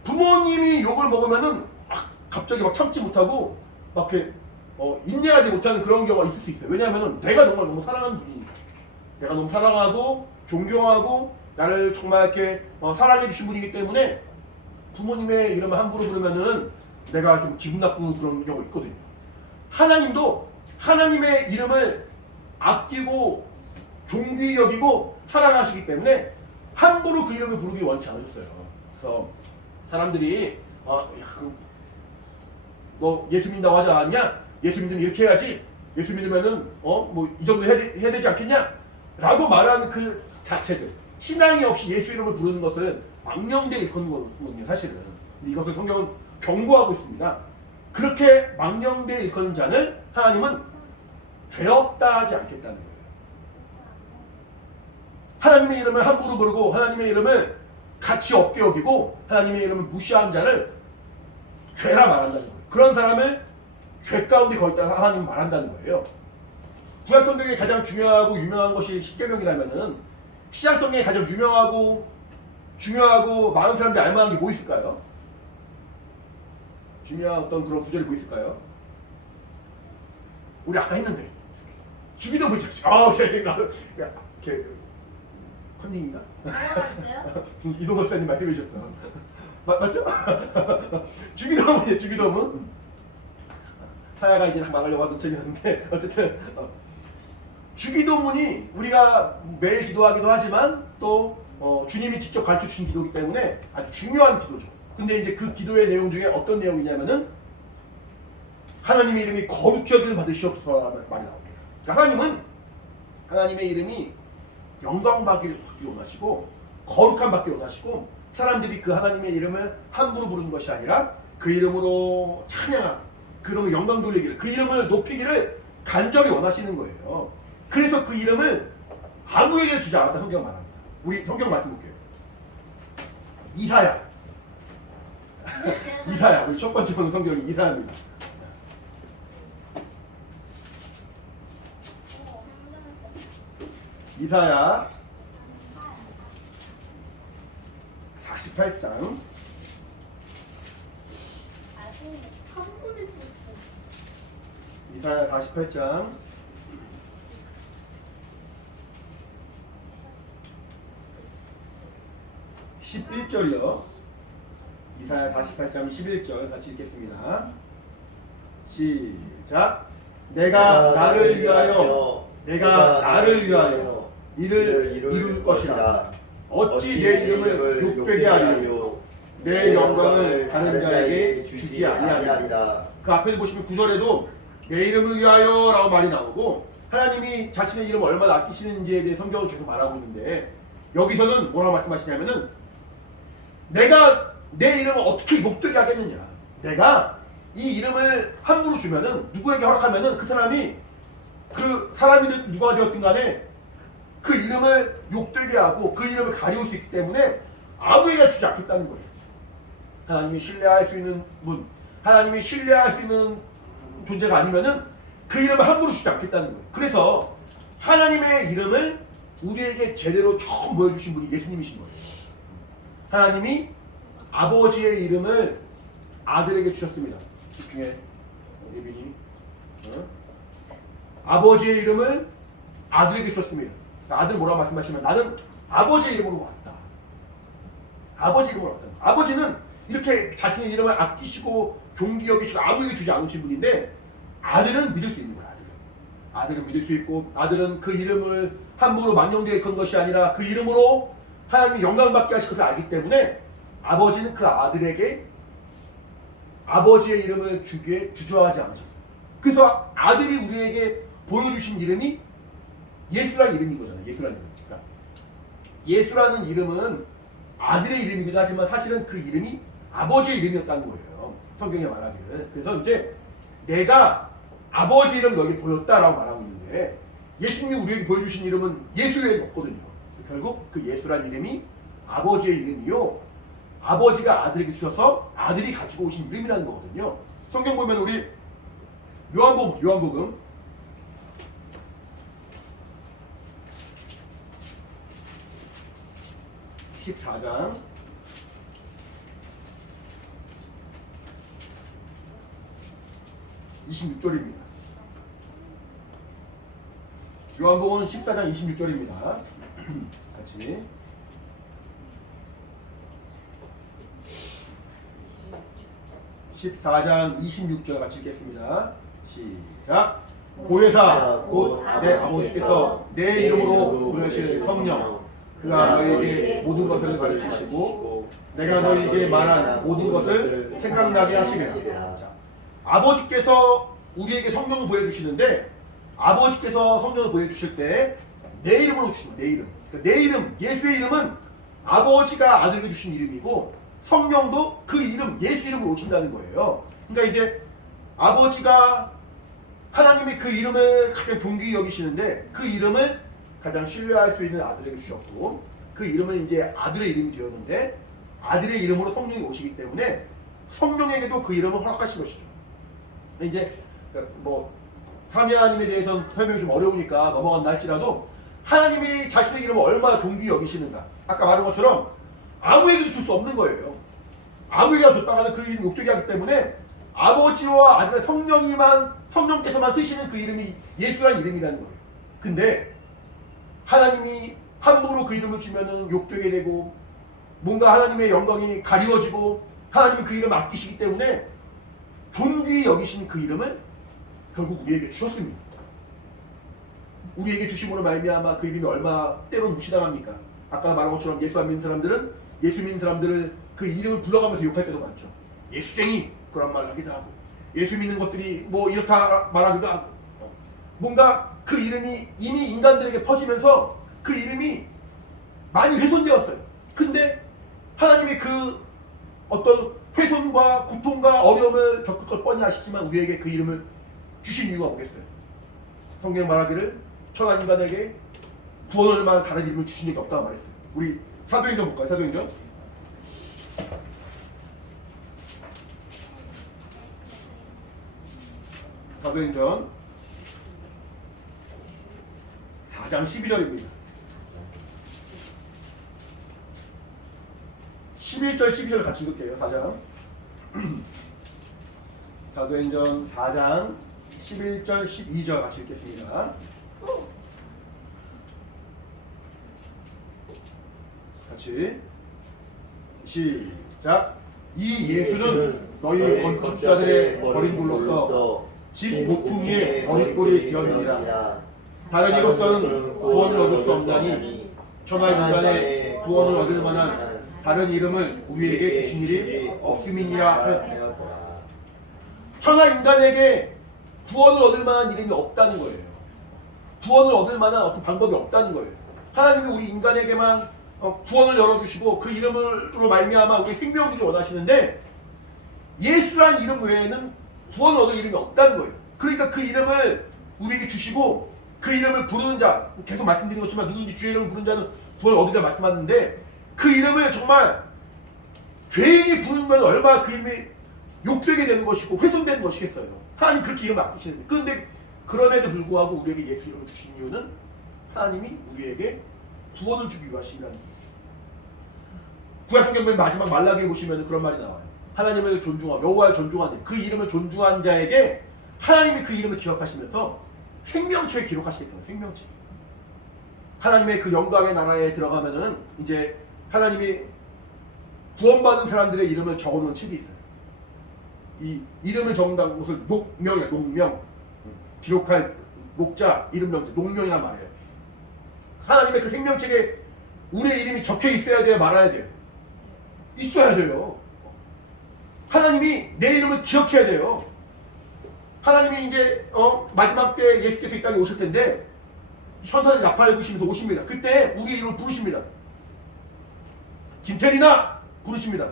부모님이 욕을 먹으면은 갑자기 막 참지 못하고 막 이렇게 인내하지 못하는 그런 경우가 있을 수 있어요. 왜냐하면 내가 정말 너무 사랑하는 분이니까. 내가 너무 사랑하고 존경하고 나를 정말 이렇게 사랑해 주신 분이기 때문에 부모님의 이름을 함부로 부르면은 내가 좀 기분 나쁜 그런 경우가 있거든요. 하나님도 하나님의 이름을 아끼고 존귀히 여기고 사랑하시기 때문에 함부로 그 이름을 부르기 원치 않으셨어요. 그래서 사람들이 너 예수 믿는다고 하지 않았냐? 예수 믿으면 이렇게 해야지. 예수 믿으면은 뭐 이 정도 해야 되지 않겠냐? 라고 말하는 그 자체들. 신앙이 없이 예수 이름을 부르는 것은 망령되이 일컫는 거거든요, 사실은. 근데 이것을 성경은 경고하고 있습니다. 그렇게 망령되이 일컫는 자는 하나님은 죄 없다 하지 않겠다는 거예요. 하나님의 이름을 함부로 부르고 하나님의 이름을 가치 없게 여기고 하나님의 이름을 무시한 자를 죄라 말한다는 거예요. 그런 사람을 죄 가운데 거기 있다 하나님 말한다는 거예요. 구약 성경에 가장 중요하고 유명한 것이 십계명이라면은 신약 성경에 가장 유명하고 중요하고 많은 사람들이 알만한 게 뭐 있을까요? 중요한 어떤 그런 구절이 뭐 있을까요? 우리 아까 했는데 주기도 문제. 걔 컨닝인가? 뭐가 있어요? 이동호 선생님 말씀해 주셨어. 맞죠? 주기도문이에요. 주기도문. 사야가 이제 말하려고 하던 책이었는데 어쨌든 주기도문이 우리가 매일 기도하기도 하지만 또 주님이 직접 가르쳐 주신 기도이기 때문에 아주 중요한 기도죠. 근데 이제 그 기도의 내용 중에 어떤 내용이냐면은 하나님의 이름이 거룩히 여김을 받으시옵소서라는 말이 나옵니다. 그러니까 하나님의 이름이 영광받기를 원하시고 거룩함 받기 원하시고 사람들이 그 하나님의 이름을 함부로 부르는 것이 아니라 그 이름으로 찬양하고 그 이름을 영광 돌리기를 그 이름을 높이기를 간절히 원하시는 거예요. 그래서 그 이름을 아무에게 주지 않았다 성경 말합니다. 우리 성경 말씀 볼게요. 이사야 이사야 우리 첫 번째 본 성경이 이사야입니다. 이사야 48장 이사야 48장 11절이요. 이사야 48장 11절 같이 읽겠습니다. 시작. 내가 나를 위하여 이를 이룰 것이라. 어찌 내 이름을 욕되게 하리요. 내 영광을 다른 자에게 주지 아니하리라. 그 앞에 보시면 9절에도 내 이름을 위하여 라고 말이 나오고 하나님이 자신의 이름을 얼마나 아끼시는지에 대해 성경을 계속 말하고 있는데 여기서는 뭐라고 말씀하시냐면은 내가 내 이름을 어떻게 욕되게 하겠느냐. 내가 이 이름을 함부로 주면은 누구에게 허락하면은 그 사람이 그 사람이든 누가 되었든 간에 그 이름을 욕되게 하고 그 이름을 가리울 수 있기 때문에 아무에게 주지 않겠다는 거예요. 하나님이 신뢰할 수 있는 분, 하나님이 신뢰할 수 있는 존재가 아니면은 그 이름을 함부로 주지 않겠다는 거예요. 그래서 하나님의 이름을 우리에게 제대로 처음 보여주신 분이 예수님이신 거예요. 하나님이 아버지의 이름을 아들에게 주셨습니다. 집중해, 예빈이. 아버지의 이름을 아들에게 주셨습니다. 아들 뭐라고 말씀하시면 나는 아버지의 이름으로 왔다. 아버지 이름으로 왔다. 아버지는 이렇게 자신의 이름을 아끼시고 존귀 여기시고 아무에게 주지 않으신 분인데 아들은 믿을 수 있는 거야. 아들은 믿을 수 있고 아들은 그 이름을 함부로 만용되게 건 것이 아니라 그 이름으로 하나님이 영광받게 하실 것을 알기 때문에 아버지는 그 아들에게 아버지의 이름을 주기에 주저하지 않으셨어요. 그래서 아들이 우리에게 보여주신 이름이 예수라는 이름인 거잖아요. 예수라는 이름. 그러니까 예수라는 이름은 아들의 이름이기도 하지만 사실은 그 이름이 아버지의 이름이었다는 거예요. 성경에 말하기를. 그래서 이제 내가 아버지 이름 너에게 보였다라고 말하고 있는데 예수님이 우리에게 보여주신 이름은 예수의 없거든요. 결국 그 예수라는 이름이 아버지의 이름이요. 아버지가 아들에게 주셔서 아들이 가지고 오신 이름이라는 거거든요. 성경 보면 우리 요한복음 14장 26절입니다. 요한복음 14장 26절입니다. 같이 14장 26절 같이 읽겠습니다. 시작. 보혜사 곧 내 아버지께서 내 이름으로 보내실 성령 그가 너희에게 모든 것을 가르치시고 내가 너희에게 말한 모든 것을 생각나게 하시리라. 자, 아버지께서 우리에게 성령을 보여주시는데 아버지께서 성령을 보여주실 때 내 이름으로 주신 내 이름. 그러니까 내 이름, 예수의 이름은 아버지가 아들에게 주신 이름이고 성령도 그 이름, 예수 이름으로 오신다는 거예요. 그러니까 이제 아버지가 하나님이 그 이름을 가장 존귀히 여기시는데 그 이름을 가장 신뢰할 수 있는 아들에게 주셨고 그 이름은 이제 아들의 이름이 되었는데 아들의 이름으로 성령이 오시기 때문에 성령에게도 그 이름을 허락하신 것이죠. 이제 뭐 삼위 하나님에 대해서는 설명이 좀 어려우니까 넘어간다 할지라도 하나님이 자신의 이름을 얼마나 존귀히 여기시는가. 아까 말한 것처럼 아무에게도 줄 수 없는 거예요. 아무에게나 줬다가는 그 이름이 욕되게 하기 때문에 아버지와 아들의 성령께서만 쓰시는 그 이름이 예수라는 이름이라는 거예요. 근데 하나님이 함부로 그 이름을 주면은 욕되게 되고 뭔가 하나님의 영광이 가리워지고 하나님이 그 이름을 아끼시기 때문에 존귀히 여기신 그 이름을 결국 우리에게 주셨습니다. 우리에게 주심으로 말미암아 그 이름이 얼마 때로는 무시당합니까? 아까 말한 것처럼 예수 안 믿는 사람들은 예수 믿는 사람들을 그 이름을 불러가면서 욕할 때도 많죠. 예수쟁이 그런 말을 하기도 하고 예수 믿는 것들이 뭐 이렇다 말하기도 하고 뭔가 그 이름이 이미 인간들에게 퍼지면서 그 이름이 많이 훼손되었어요. 근데 하나님이 그 어떤 훼손과 고통과 어려움을 겪을 걸 뻔히 아시지만 우리에게 그 이름을 주신 이유가 뭐겠어요? 성경 말하기를 천하 인간에게 구원을 만한 다른 이름을 주신 적이 없다고 말했어요. 우리 사도행전 볼까요? 사도행전 사도행전 4장 12절입니다. 11절 12절 같이 읽을게요. 4장 사도행전 4장 11절 12절 같이 읽겠습니다. 같이 시작. 이 예수는 너희 건축자들의 버린 굴로서 집 모퉁이의 머릿돌이 되었느니라. 다른 이로서는 구원을 얻을 수 없나니 천하 인간의 구원을 얻을 만한 다른 이름을 우리에게 주신 일이 없음이니라 하였다. 천하 인간에게 구원을 얻을 만한 이름이 없다는 거예요. 구원을 얻을 만한 어떤 방법이 없다는 거예요. 하나님이 우리 인간에게만 구원을 열어주시고 그 이름으로 말미암아 우리 생명들을 원하시는데 예수라는 이름 외에는 구원을 얻을 이름이 없다는 거예요. 그러니까 그 이름을 우리에게 주시고 그 이름을 부르는 자, 계속 말씀드린 것처럼 누구든지 주의 이름을 부르는 자는 구원을 얻으리라 말씀하는데 그 이름을 정말 죄인이 부르면 얼마나 그 이름이 욕되게 되는 것이고 훼손되는 것이겠어요. 하나님 그렇게 이름을 아끼시는데 그런데 그럼에도 불구하고 우리에게 예수 이름을 주신 이유는 하나님이 우리에게 구원을 주기 위하심이라는 거예요. 구약성경 맨 마지막 말라기에 보시면 그런 말이 나와요. 하나님을 존중하고 여호와를 존중하는 그 이름을 존중한 자에게 하나님이 그 이름을 기억하시면서 생명초에 기록하시겠다. 생명체. 하나님의 그 영광의 나라에 들어가면은 이제 하나님이 구원받은 사람들의 이름을 적어놓은 책이 있어요. 이 이름을 적는다는 것을 녹명이에요. 녹명. 기록할 녹자 이름 명제 녹명이란 말이에요. 하나님의 그 생명책에 우리의 이름이 적혀 있어야 돼요? 말아야 돼요? 있어야 돼요. 하나님이 내 이름을 기억해야 돼요. 하나님이 이제 마지막 때 예수께서 이 땅에 오실 텐데 천사를 나팔 부시면서 오십니다. 그때 우리의 이름을 부르십니다. 김태리나 부르십니다.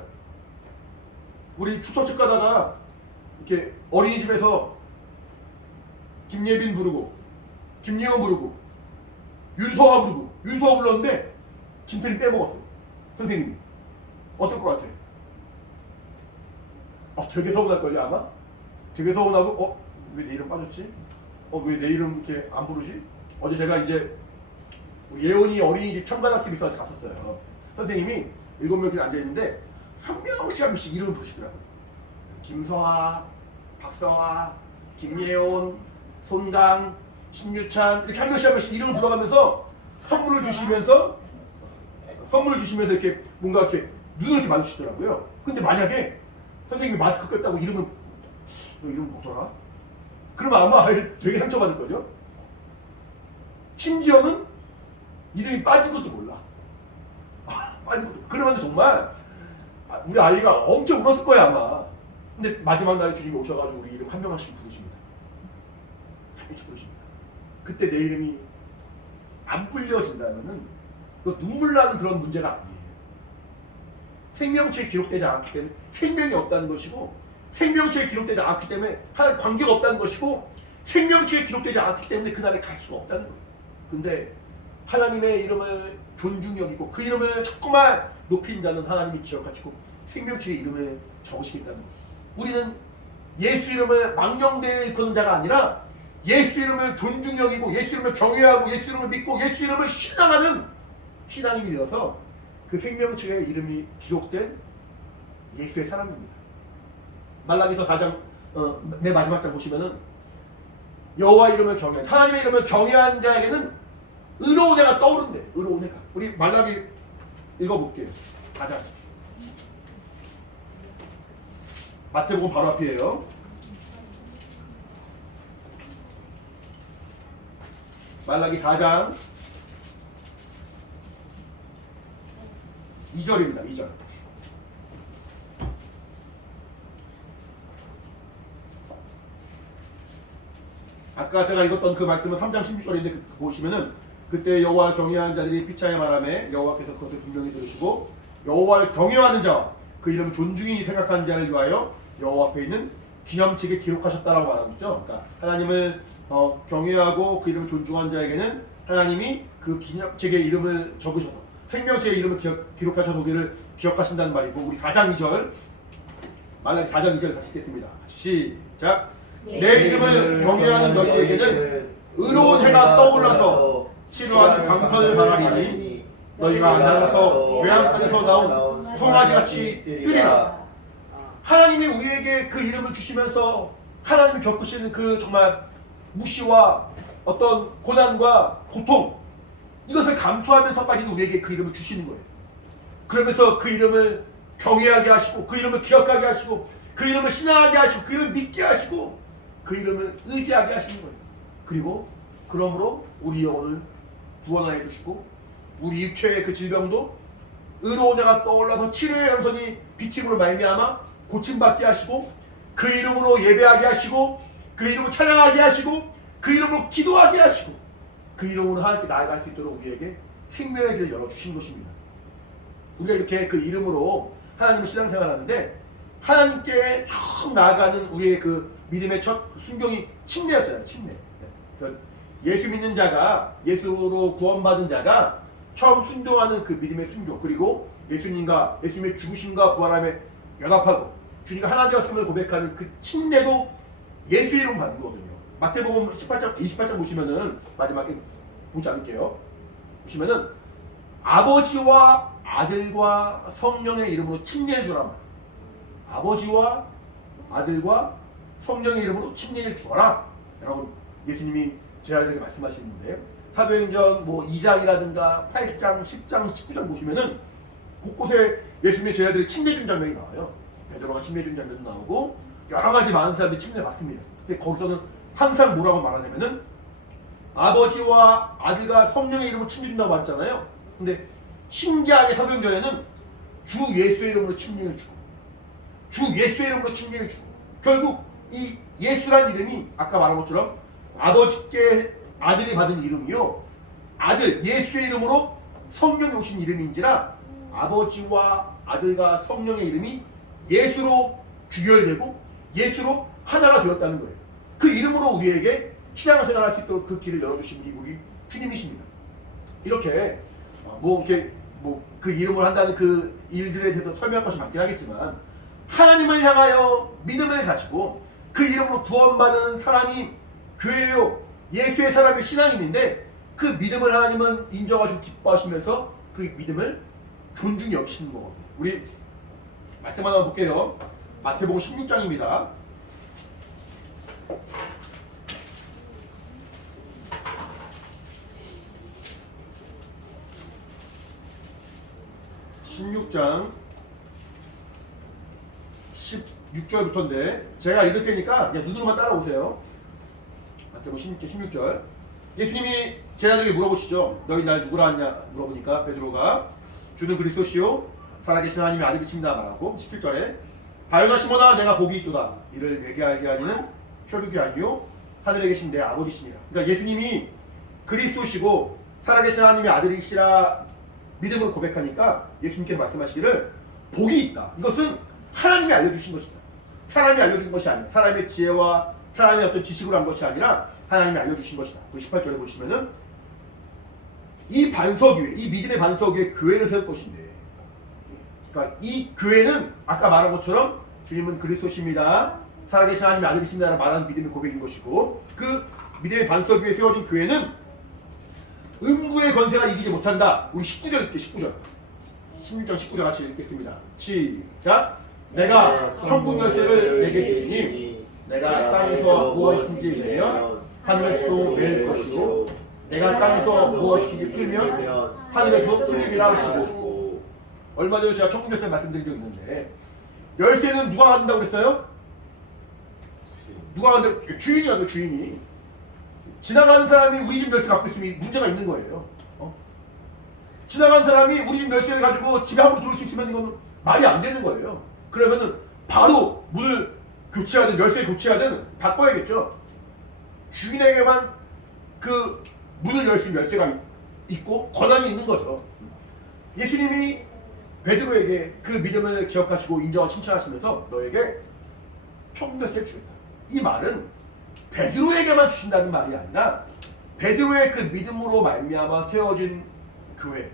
우리 축소책 가다가 이렇게 어린이집에서 김예빈 부르고 김예원 부르고 윤서아 부르고 윤서아 불렀는데 김태리 빼먹었어요. 선생님이. 어떨 것 같아요? 되게 서운할걸요 아마? 되게 서운하고 왜 내 이름 빠졌지? 왜 내 이름 이렇게 안 부르지? 어제 제가 이제 예원이 어린이집 참관학습 있어서 갔었어요. 선생님이 7명이 앉아있는데 한 명씩 이름을 부르시더라고요. 김서아, 박서아, 김예원, 손강, 신유찬 이렇게 한 명씩 이름을 불러가면서 선물을 주시면서 이렇게 뭔가 이렇게 눈을 이렇게 마주치더라고요. 근데 만약에 선생님이 마스크 꼈다고 너 이름 뭐더라? 그러면 아마 되게 상처받을걸요? 심지어는 이름이 빠진 것도 몰라. 빠진 것도. 그러면 정말 우리 아이가 엄청 울었을 거야 아마. 근데 마지막 날에 주님이 오셔가지고 우리 이름 한 명씩 부르십니다. 한 명씩 부르십니다. 그때 내 이름이 안 불려진다면은 그 눈물 나는 그런 문제가 아니에요. 생명체에 기록되지 않기 때문에 생명이 없다는 것이고 생명체에 기록되지 않기 때문에 하나님 관계가 없다는 것이고 생명체에 기록되지 않기 때문에 그날에 갈 수가 없다는 거예요. 근데 하나님의 이름을 존중 여기고 그 이름을 자꾸만 높인 자는 하나님이 기억하시고 생명책의 이름을 적으시겠다는 거예요. 우리는 예수 이름을 망령되이 일컫는 자가 아니라 예수 이름을 존중 여기고 예수 이름을 경외하고 예수 이름을 믿고 예수 이름을 신앙하는 신앙인이 되어서 그 생명책의 이름이 기록된 예수의 사람입니다. 말라기서 4장 맨 마지막 장 보시면은 여호와 이름을 경외한 하나님의 이름을 경외한 자에게는 의로운 해가 떠오른대. 의로운 해가. 우리 말라기 읽어볼게요. 4장. 마태복음 바로 앞이에요. 말라기 4장 2절입니다. 2절. 아까 제가 읽었던 그 말씀은 3장 16절인데 보시면은 그때 여호와 경외하는 자들이 피차에 말하매 여호와께서 그것을 분명히 들으시고 여호와를 경외하는 자와 그 이름 존중이 생각하는 자를 위하여 여호와 앞에 있는 기념책에 기록하셨다라고 말하고 있죠. 그러니까 하나님을 경외하고 그 이름을 존중한 자에게는 하나님이 그 기념책의 이름을 적으셔서 생명책의 이름을 기록하셔서 우리를 기억하신다는 말이고 우리 4장 2절 말라기 4장 2절 같이 읽겠습니다. 시작. 내 이름을 경외하는 너희에게는 의로운 해가 떠올라서 치료한 강선을 바라리니 너희가 나가서 외양간에서 나온 송아지같이 뛰리라. 하나님이 우리에게 그 이름을 주시면서 하나님이 겪으시는 그 정말 무시와 어떤 고난과 고통 이것을 감수하면서까지도 우리에게 그 이름을 주시는 거예요. 그러면서 그 이름을 경외하게 하시고 그 이름을 기억하게 하시고 그 이름을 신앙하게 하시고 그 이름을 믿게 하시고 그 이름을 의지하게 하시는 거예요. 그리고 그러므로 우리 영혼을 구원하여 주시고 우리 육체의 그 질병도 의로운 해가 떠올라서 치료의 양선이 비침으로 말미암아 고침받게 하시고 그 이름으로 예배하게 하시고 그 이름으로 찬양하게 하시고 그 이름으로 기도하게 하시고 그 이름으로 하나님께 나아갈 수 있도록 우리에게 생명의 길을 열어주신 것입니다. 우리가 이렇게 그 이름으로 하나님을 신앙생활하는데 하나님께 처음 나아가는 우리의 그 믿음의 첫 순경이 침례였잖아요. 침례. 예수 믿는 자가 예수로 구원받은 자가 처음 순종하는 그 믿음의 순종 그리고 예수님과 예수님의 죽으심과 부활함에 연합하고 주님과 하나 되었음을 고백하는 그 침례도 예수 이름 받는 거거든요. 마태복음 28장 보시면은 마지막에 보지 않을게요. 보시면은 아버지와 아들과 성령의 이름으로 침례를 주라 말이에요. 아버지와 아들과 성령의 이름으로 침례를 주어라 라고 예수님이 제 아들에게 말씀하시는데요. 사도행전 2장이라든가 8장, 10장, 19장 보시면은 곳곳에 예수님의 제자들이 침례 준 장면이 나와요. 베드로가 침례 준 장면도 나오고 여러 가지 많은 사람들이 침례를 받습니다. 근데 거기서는 항상 뭐라고 말하냐면은 아버지와 아들과 성령의 이름으로 침례 준다고 했잖아요. 근데 신기하게 사도행전에는 주 예수의 이름으로 침례를 주고 주 예수의 이름으로 침례를 주고 결국 이 예수란 이름이 아까 말한 것처럼 아버지께 아들이 받은 이름이요 아들 예수의 이름으로 성령이 오신 이름인지라 아버지와 아들과 성령의 이름이 예수로 귀결되고 예수로 하나가 되었다는 거예요. 그 이름으로 우리에게 신앙생활할 수 있도록 그 길을 열어주신 분이 우리 주님이십니다. 이렇게 그 이름을 한다는 그 일들에 대해서 설명할 것이 많긴 하겠지만 하나님을 향하여 믿음을 가지고 그 이름으로 구원받은 사람이 교회요 예수의 사람의 신앙인인데 그 믿음을 하나님은 인정하시고 기뻐하시면서 그 믿음을 존중히 여기시는 거거든요. 우리 말씀 하나 볼게요. 마태복음 16장입니다. (16장) 16절부터인데 제가 읽을 테니까 그냥 눈으로만 따라오세요. 마태복음 16절 예수님이 제자들에게 물어보시죠. 너희 날 누구라 하냐 물어보니까 베드로가 주는 그리스도시요 살아계신 하나님의 아들이십니다 말하고 17절에 바요나 시몬아 내가 복이 있도다 이를 내게 알게 하리는 혈육이 아니요 하늘에 계신 내 아버지시니라. 그러니까 예수님이 그리스도시고 살아계신 하나님의 아들이시라 믿음으로 고백하니까 예수님께서 말씀하시기를 복이 있다. 이것은 하나님이 알려주신 것이다. 사람이 알려준 것이 아니라 사람의 지혜와 사람의 어떤 지식으로 한 것이 아니라 하나님이 알려주신 것이다. 그 18절에 보시면은 이 반석 위에, 이 믿음의 반석 위에 교회를 세울 것인데, 그러니까 이 교회는 아까 말한 것처럼 주님은 그리스도십니다, 살아계신 하나님의 아들이십니다라고 말하는 믿음의 고백인 것이고, 그 믿음의 반석 위에 세워진 교회는 음부의 권세가 이기지 못한다. 우리 19절 읽게, 19절. 16절 19절 같이 읽겠습니다. 시작. 내가 천국 열쇠를 내게 주시니 내가 땅에서 무엇인지 내면 하늘에서도 낼 것이요 내가 땅에서 무엇인지 풀면 하늘에서 풀리리라 하시고. 얼마 전에 제가 천국 열쇠 말씀드린 적 있는데, 열쇠는 누가 갖는다고 그랬어요? 누가 갖는다고? 주인이 갖는, 주인이. 지나가는 사람이 우리 집 열쇠 갖고 있으면 문제가 있는 거예요. 지나간 사람이 우리 집 열쇠를 가지고 집에 함부로 들어올 수 있으면 이건 말이 안 되는 거예요. 그러면은 바로 문을 교체하든 열쇠 교체하든 바꿔야겠죠. 주인에게만 그 문을 열 수 있는 열쇠가 있고 권한이 있는 거죠. 예수님이 베드로에게 그 믿음을 기억하시고 인정하고 칭찬하시면서 너에게 천국 열쇠를 주겠다. 이 말은 베드로에게만 주신다는 말이 아니라 베드로의 그 믿음으로 말미암아 세워진 교회,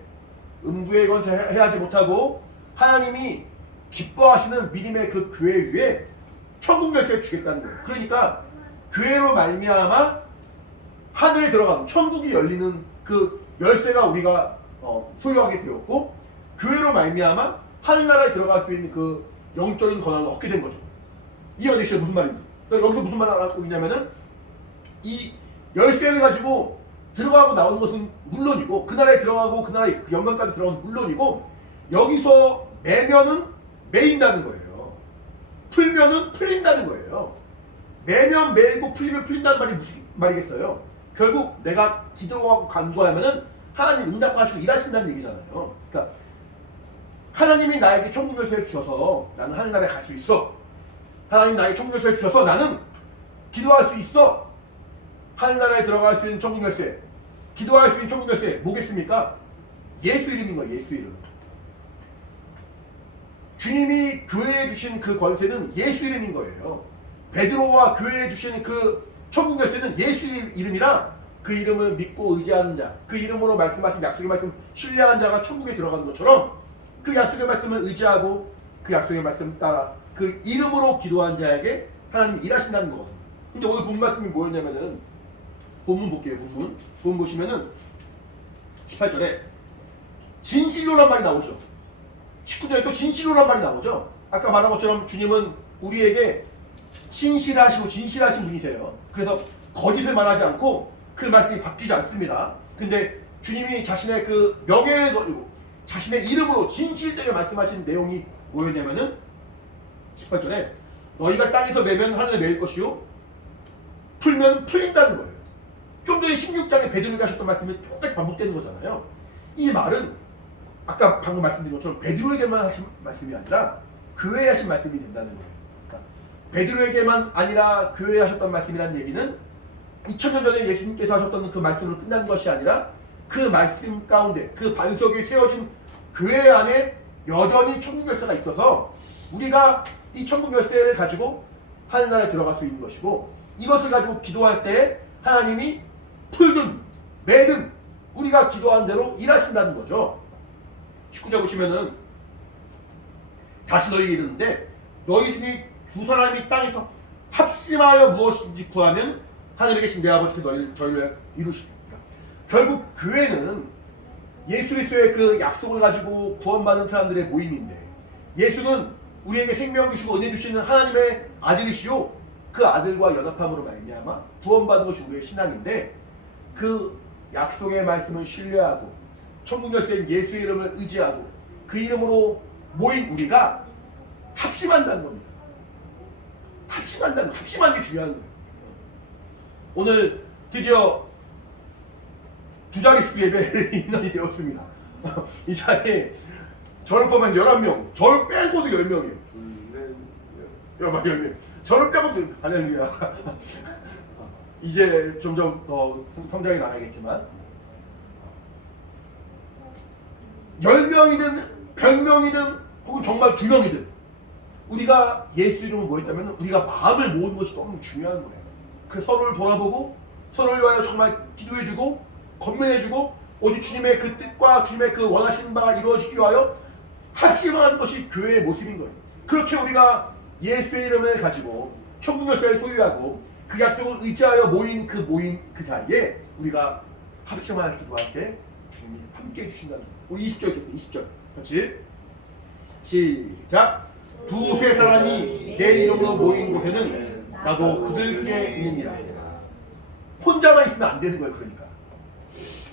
음부의 권세 해하지 못하고 하나님이 기뻐하시는 믿음의 그 교회 위에 천국 열쇠를 주겠다는 거예요. 그러니까 교회로 말미암아 하늘에 들어가는 천국이 열리는 그 열쇠가 우리가 소유하게 되었고, 교회로 말미암아 하늘나라에 들어갈 수 있는 그 영적인 권한을 얻게 된 거죠. 이해가 되시죠? 무슨 말인지. 그러니까 여기서 무슨 말을 하고 있냐면은 이 열쇠를 가지고 들어가고 나오는 것은 물론이고, 그 나라에 들어가고 그 나라의 영광까지 들어가는 것은 물론이고, 여기서 매면은 매인다는 거예요. 풀면은 풀린다는 거예요. 매면 매이고 풀리면 풀린다는 말이 무슨 말이겠어요? 결국 내가 기도하고 간구하면은 하나님 응답하시고 일하신다는 얘기잖아요. 그러니까 하나님이 나에게 천국 열쇠를 주셔서 나는 하늘나라에 갈 수 있어. 하나님 나에게 천국 열쇠를 주셔서 나는 기도할 수 있어. 하늘나라에 들어갈 수 있는 천국 열쇠, 기도할 수 있는 천국 열쇠 뭐겠습니까? 예수 이름인 거예요. 예수 이름. 주님이 교회에 주신 그 권세는 예수 이름인 거예요. 베드로와 교회에 주신 그 천국 열쇠는 예수 이름이라 그 이름을 믿고 의지하는 자, 그 이름으로 말씀하신 약속의 말씀 신뢰하는 자가 천국에 들어가는 것처럼 그 약속의 말씀을 의지하고 그 약속의 말씀 따라 그 이름으로 기도한 자에게 하나님이 일하신다는 거거든요. 근데 오늘 본 말씀이 뭐였냐면은, 본문 볼게요. 본문 보시면은 18절에 진실로란 말이 나오죠. 19절에 또 진실로란 말이 나오죠. 아까 말한 것처럼 주님은 우리에게 신실하시고 진실하신 분이세요. 그래서 거짓을 말하지 않고 그 말씀이 바뀌지 않습니다. 근데 주님이 자신의 그 명예를 걸고 자신의 이름으로 진실되게 말씀하신 내용이 뭐였냐면은 18절에 너희가 땅에서 매면 하늘에 매일 것이요 풀면 풀린다는 거예요. 좀 전에 16장에 베드로에게 하셨던 말씀이 똑같이 반복되는 거잖아요. 이 말은 아까 방금 말씀드린 것처럼 베드로에게만 하신 말씀이 아니라 교회에 하신 말씀이 된다는 거예요. 그러니까 베드로에게만 아니라 교회에 하셨던 말씀이라는 얘기는 2000년 전에 예수님께서 하셨던 그 말씀으로 끝난 것이 아니라 그 말씀 가운데 그 반석에 세워진 교회 안에 여전히 천국 열쇠가 있어서 우리가 이 천국 열쇠를 가지고 하늘나라에 들어갈 수 있는 것이고, 이것을 가지고 기도할 때 하나님이 풀든 매든 우리가 기도한 대로 일하신다는 거죠. 19절 보시면은 다시 너희에게 이르는데 너희 중에 두 사람이 땅에서 합심하여 무엇인지 구하면 하늘에 계신 내 아버지께 저희를 이루시리라. 결국 교회는 예수 그리스도의 그 약속을 가지고 구원받은 사람들의 모임인데, 예수는 우리에게 생명 주시고 은혜 주시는 하나님의 아들이시요 그 아들과 연합함으로 말미암아 구원받은 것이 우리의 신앙인데, 그 약속의 말씀을 신뢰하고 천국 열쇠인 예수의 이름을 의지하고 그 이름으로 모인 우리가 합심한다는 겁니다. 합심한 게 중요한 거예요. 오늘 드디어 두 자릿수 예배 인원이 되었습니다. 이 자리에 저를 포함해서 11명, 저를 빼고도 10명이에요. 10명. 저를 빼고도, 할렐루야. 이제 점점 더 성장이 나가겠지만 10명이든 100명이든 혹은 정말 2명이든 우리가 예수 이름을 모였다면 우리가 마음을 모으는 것이 너무 중요한 거예요. 그래서 서로를 돌아보고 서로를 위하여 정말 기도해주고 건면해주고 오직 주님의 그 뜻과 주님의 그 원하시는 바가 이루어지기 위하여 합심하는 것이 교회의 모습인 거예요. 그렇게 우리가 예수의 이름을 가지고 천국 열쇠를 소유하고 그 약속을 의지하여 모인 그 자리에 우리가 합심하여 기도할 때 주님이 함께 해주신다는 거예요. 우리 20절 읽겠습니다. 20절 같이 시작. 두세 사람이 내 이름으로 모인 곳에는 나도 그들 중에 있느니라. 혼자만 있으면 안 되는 거예요. 그러니까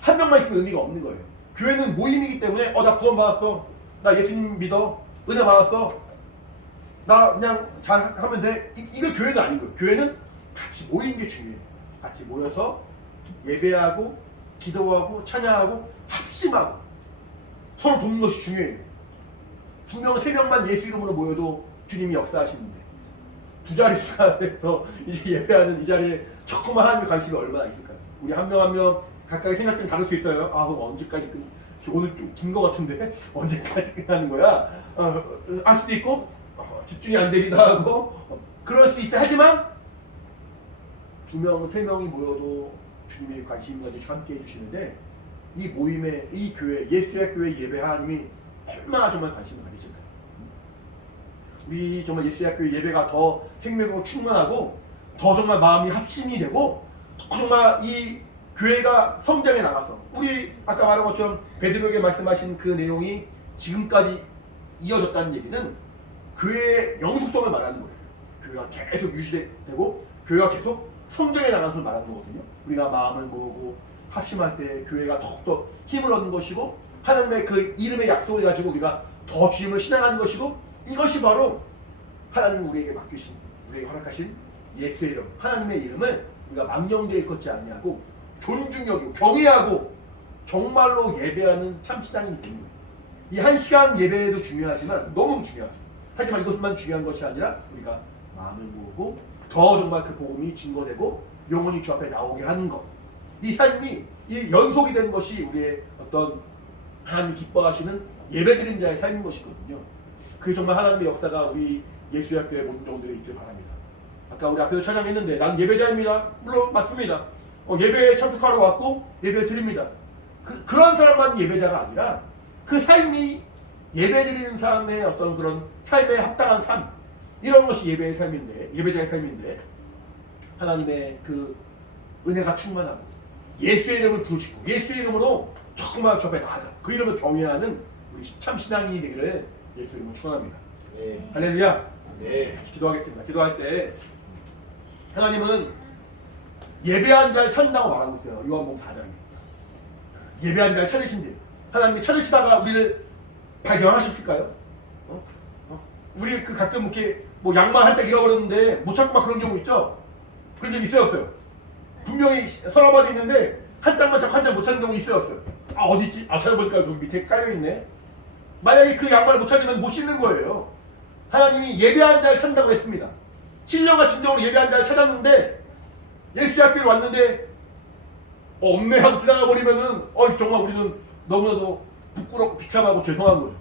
한 명만 있으면 의미가 없는 거예요. 교회는 모임이기 때문에 나 구원 받았어, 나 예수님 믿어, 은혜 받았어, 나 그냥 잘하면 돼. 이거 교회는 아닌 거예요. 교회는 같이 모이는 게 중요해요. 같이 모여서 예배하고 기도하고 찬양하고 합심하고 서로 돕는 것이 중요해요. 2명, 3명만 예수 이름으로 모여도 주님이 역사하시는데 두 자릿수가 돼서 이제 예배하는 이 자리에 조금만 하나님의 관심이 얼마나 있을까요? 우리 한 명 한 명 각각의 생각들은 다를 수 있어요. 그럼 언제까지 오늘 좀 긴 거 같은데 언제까지 끝나는 거야? 할 수도 있고 집중이 안 되기도 하고 그럴 수 있어요. 하지만 2명, 3명이 모여도 주님의 관심이 가지고 함께 해주시는데 이 모임에, 이 교회, 예수의 교회 예배 하나님이 얼마나 정말 관심을 가지실까요? 우리 정말 예수의 학교 예배가 더 생명으로 충만하고 더 정말 마음이 합심이 되고 정말 이 교회가 성장해 나가서 우리 아까 말한 것처럼 베드로에게 말씀하신 그 내용이 지금까지 이어졌다는 얘기는 교회의 영속성을 말하는 거예요. 교회가 계속 유지되고 교회가 계속 성장해 나가는 걸 말하는 거거든요. 우리가 마음을 모으고 합심할 때 교회가 더욱더 힘을 얻는 것이고 하나님의 그 이름의 약속을 가지고 우리가 더 주님을 신앙하는 것이고 이것이 바로 하나님 우리에게 맡기신, 우리에게 허락하신 예수의 이름, 하나님의 이름을 우리가 망령되이 일컫지 않냐고 존중히 여기고 경외하고 정말로 예배하는 참 신앙이 되는 거예요. 이 1시간 예배도 중요하지만 너무 중요하죠. 하지만 이것만 중요한 것이 아니라 우리가 마음을 모으고 더 정말 그 복음이 증거되고 영혼이 주 앞에 나오게 하는 것, 이 삶이 이 연속이 되는 것이 우리의 어떤 하나님이 기뻐하시는 예배드린 자의 삶인 것이거든요. 그 정말 하나님의 역사가 우리 예수의 학교의 모든 종들에 있길 바랍니다. 아까 우리 앞에서 찬양했는데 난 예배자입니다. 물론 맞습니다. 예배에 참석하러 왔고 예배를 드립니다. 그런 사람만 예배자가 아니라 그 삶이 예배드리는 사람의 어떤 그런 삶에 합당한 삶, 이런 것이 예배의 삶인데, 예배자의 삶인데 하나님의 그 은혜가 충만하고 예수의 이름을 부르짖고 예수의 이름으로 조금만 주 앞에 나아가 그 이름을 경외하는 우리 참 신앙인이 되기를 예수 이름으로 축원합니다. 네. 할렐루야. 네. 같이 기도하겠습니다. 기도할 때 하나님은 예배한 자를 찾는다고 말하고 있어요. 요한복음 4장에 예배한 자를 찾으신대요. 하나님이 찾으시다가 우리를 발견하셨을까요? 우리 그 가끔 이렇게 뭐 양말 한 짝 잃어버렸는데 못 찾고 막 그런 경우 있죠? 그런 적 있어요, 없어요? 분명히 서랍안에 있는데 한 장만 찾고 한 장 못 찾는 경우 있어요, 없어요? 어디 있지? 찾아보니까 저기 밑에 깔려있네. 만약에 그 양말을 못 찾으면 못 신는 거예요. 하나님이 예배한 자를 찾는다고 했습니다. 신령과 진정으로 예배한 자를 찾았는데 예수의 학교를 왔는데 없네 하고 지나가 버리면은 정말 우리는 너무나도 부끄럽고 비참하고 죄송한 거예요.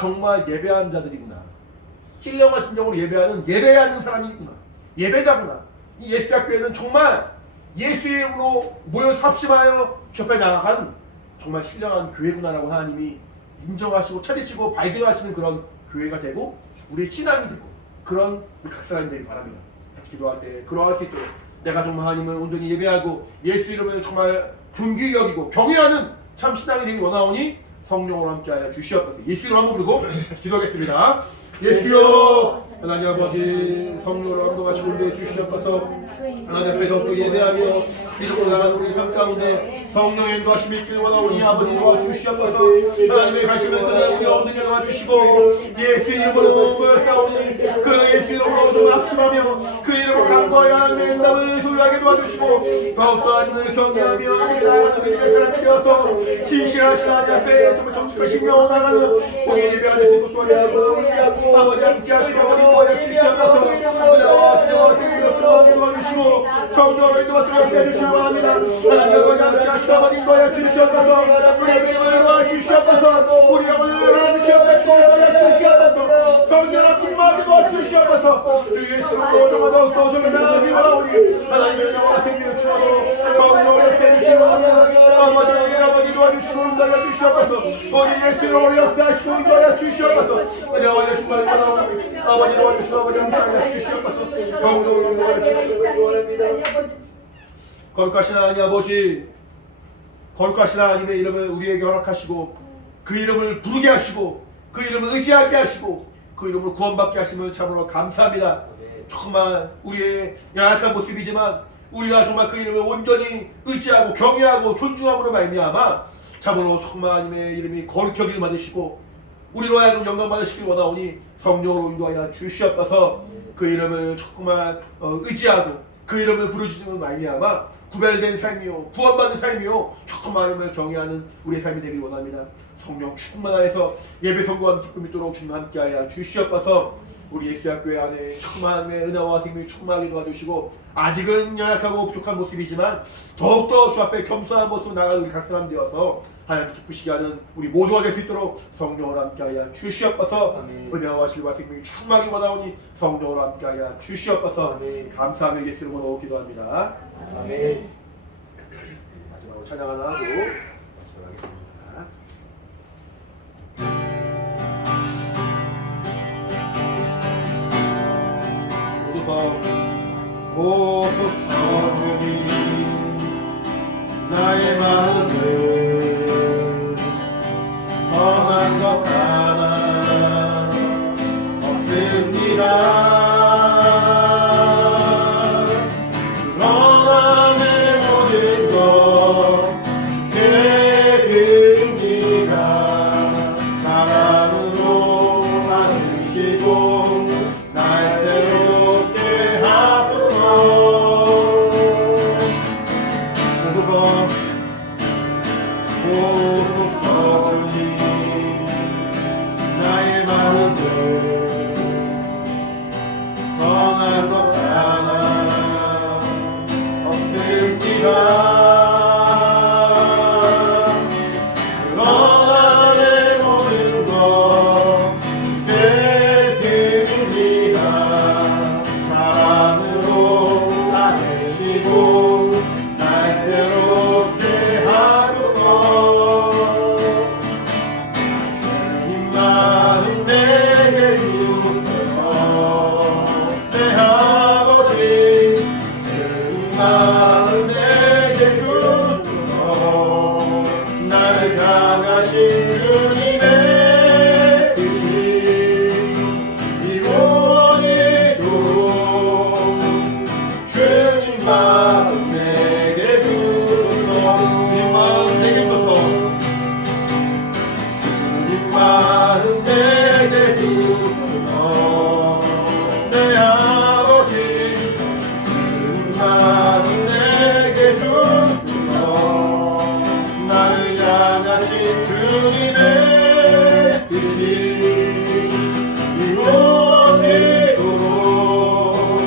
정말 예배한 자들이구나. 신령과 진정으로 예배하는 예배하는 사람이 있구나. 예배자구나. 이 예수의 학교에는 정말 예수의 이름으로 모여서 합심하여 주 앞에 나아간 정말 신령한 교회구나라고 하나님이 인정하시고 찾으시고 발견하시는 그런 교회가 되고 우리의 신앙이 되고 그런 우리 각 사람이 되길 바랍니다. 같이 기도할 때 그러할 때 내가 정말 하나님을 온전히 예배하고 예수 이름을 정말 존귀히 여기고 경외하는 참 신앙이 되길 원하오니 성령으로 함께하여 주시옵소서. 예수 이름 한번 부르고 같이 기도하겠습니다. 예수여 하나님 아버지 성령으로 함께 우리에 주시옵소서. 하나님 앞에 더 예배하며 믿음으로 나가는 우리 삶 가운데 성령의 인도하심이 있기를 원하오니 아버지 도와주시옵소서. 하나님의 관심을 끄는 우리 없는 도와주시고 예수 이름으로 모여싸우니 그 예수 이름으로 좀 합심하며 그 이름으로 강구하여 하나님의 응답을 소유하게 도와주시고 더욱더 하나님을 경외하며 하나님의 믿음의 사람이 되어서 신실하신 하나님 앞에 정말 정직한 신명을 나가는 우리 예배가 될 수 있도록 도와주시고 아버지 함께 하시고 아버지 도와주시옵소서. 은혜와 진정과 생명을 주님께 도와주시고 성도로 인도받도록 해주시기 바랍니다. 하나님 아버지 함께 하시고 아버지 도와주시옵소서. 우리의 믿음을 도와주시옵소서. 우리 영혼을 하나님 기억하시고 도와주시옵소서. 성령아 충만하게 도와주시옵소서. 주 예수로 정말 더욱더 정말 나아가기 원하오니 하나님의 영원한 생명을 주어로 성령을 세우시기 바랍니다. 아버지 도와주시고 인도하여 주시옵소서. 우리 예수로 역사하시고 인도하여 주시옵소서. 은혜와 축복을 받아오니 아버지 도와주시고 아버지 함께하여 주시옵소서. 성령으로 인도하여 주시옵소서. 원합니다. 거룩하신 하나님 아버지, 거룩하신 하나님의 이름을 우리에게 허락하시고 그 이름을 부르게 하시고 그 이름을 의지하게 하시고 그 이름으로 구원받게 하심을 참으로 감사합니다. 정말 우리의 연약한 모습이지만 우리가 정말 그 이름을 온전히 의지하고 경외하고 존중함으로 말미암아 참으로 정말 하나님의 이름이 거룩히 여김을 받으시고 우리로 하여금 영광 받으시길 원하오니 성령으로 인도하여 주시옵소서. 그 이름을 정말 의지하고 그 이름을 부르짖음으로 말미암아 구별된 삶이요 구원받은 삶이요 정말 하나님을 경외하는 우리의 삶이 되길 원합니다. 성령 충만하여서 예배 성공한 기쁨이 있도록 주님 함께하여 주시옵소서. 우리 예수학교회 안에 충만함의 은혜와 생명이 충만하게 도와주시고 아직은 연약하고 부족한 모습이지만 더욱더 주 앞에 겸손한 모습으로 나가는 우리 각 사람 되어서 하나님 기쁘시게 하는 우리 모두가 될 수 있도록 성령으로 함께하여 주시옵소서. 은혜와 실과 생명이 충만하게 원하오니 성령으로 함께하여 주시옵소서. 감사하며 예수 이름으로 기도합니다. 아멘. 마지막으로 찬양 하나 하고 마치도록 하겠습니다. 오소서 주님 나의 마음을 선한 것 하나 없습니다. 그러나 내 모든 것 주께 드립니다. 사랑으로 받으시고 날 새롭게 오소서 주님 나의 마음을 선한 것 하나 없습니다. 그러나 내 모든 것 주께 드립니다. 사랑으로 나누시고 날 새롭게 하소서. 주님 마음 내게 주소서. 내 아버지 주님 마음 내게 주소서. 나를 향하신 주님의 뜻이 이루어지도록 주님 마음 내게 주소서. 주님 마음 내게 주소서. 주님 마음 내게 주소서. 내 아버지 주님 마음 내게 주소서. 나를 향하신 주님의 뜻이 이루어지도록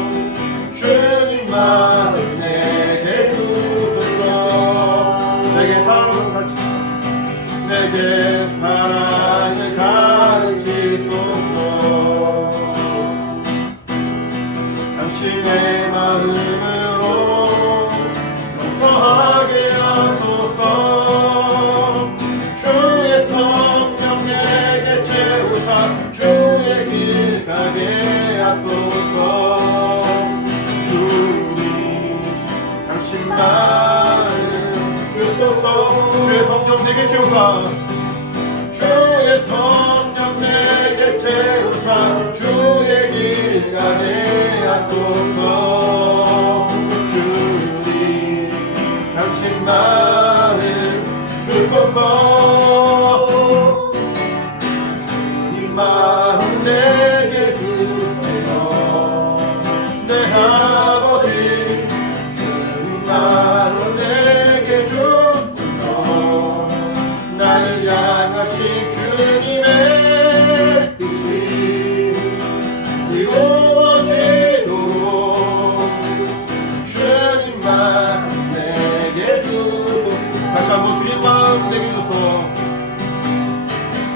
주님 마음 내게 주소서. 내게 사랑을 가르치소서. 내게 사랑을 가르치소서. 당신의 마음으로 용서하게 하소서. 주의 성령 내게 채우사 주의 길 가게 하소서. 주님 당신 마음 주소서. 주의 성령 내게 채우사 주의 성령 내게 채우사 주의 길 가게 하소서. 주님 당신 마음 주소서. 주님 마음 내게 주소서. 내 아버지 주님 마음 내게 주소서. 나를 향하신 주님의 뜻이 이루어지도록 주님 마음 내게 주소서. 다시 한번 주님 마음 내게 주소서.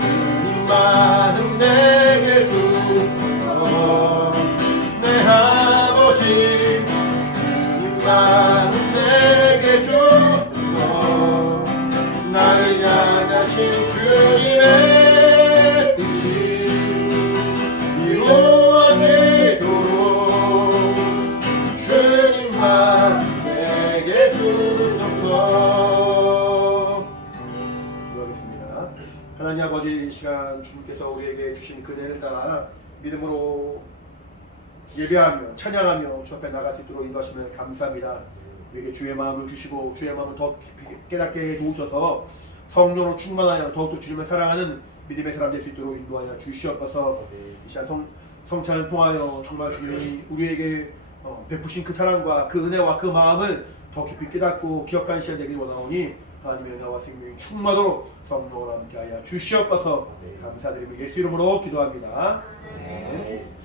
주님 마음 내게 주소서. 내 아버지 주님 마음 내게 주소서. 아버지 이 시간 주님께서 우리에게 주신 그네를 따라 믿음으로 예배하며 찬양하며 주 앞에 나갈 수 있도록 인도하시면 감사합니다. 우리에게 주의 마음을 주시고 주의 마음을 더 깊이 깨닫게 도우셔서 성령으로 충만하여 더욱더 주님을 사랑하는 믿음의 사람 될 수 있도록 인도하여 주시옵소서. 이 시간 성찬을 통하여 정말 주님이 우리에게 베푸신 그 사랑과 그 은혜와 그 마음을 더 깊이 깨닫고 기억하는 시간 되길 원하오니 하나님의 은혜와 생명이 충만하도록 성령으로 함께하여 주시옵소서. 감사드리며 예수 이름으로 기도합니다. 아멘.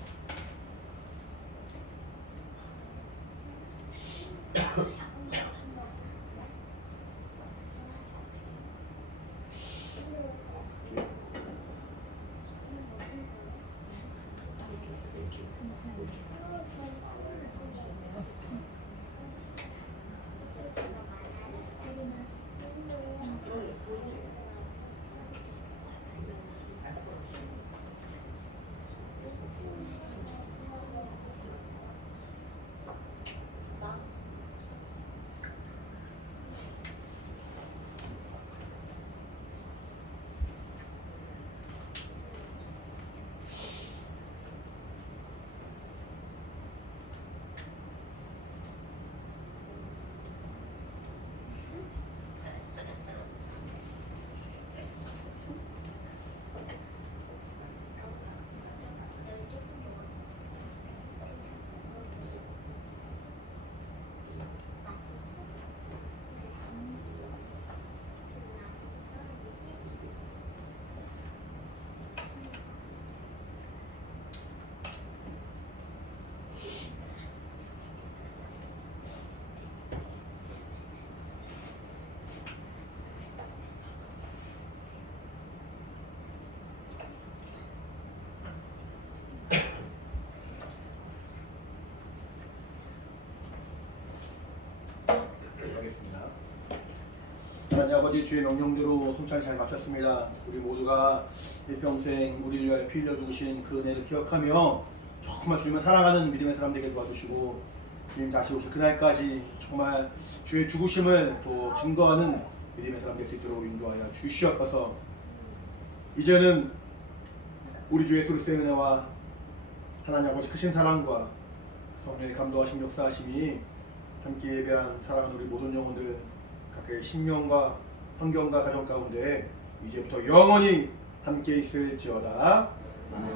하나님 아버지 주의 명령대로 성찬 잘 마쳤습니다. 우리 모두가 일평생 우리를 위하여 피 흘려 죽으신 그 은혜를 기억하며 정말 주님을 사랑하는 믿음의 사람 되게 도와주시고 주님 다시 오실 그날까지 정말 주의 죽으심을 또 증거하는 믿음의 사람 될 수 있도록 인도하여 주시옵소서. 이제는 우리 주 예수 그리스도의 은혜와 하나님 아버지 크신 사랑과 성령의 감동하심 역사하심이 함께 예배한 사랑하는 우리 모든 영혼들 각각의 신명과 환경과 가정 가운데 이제부터 영원히 함께 있을지어다.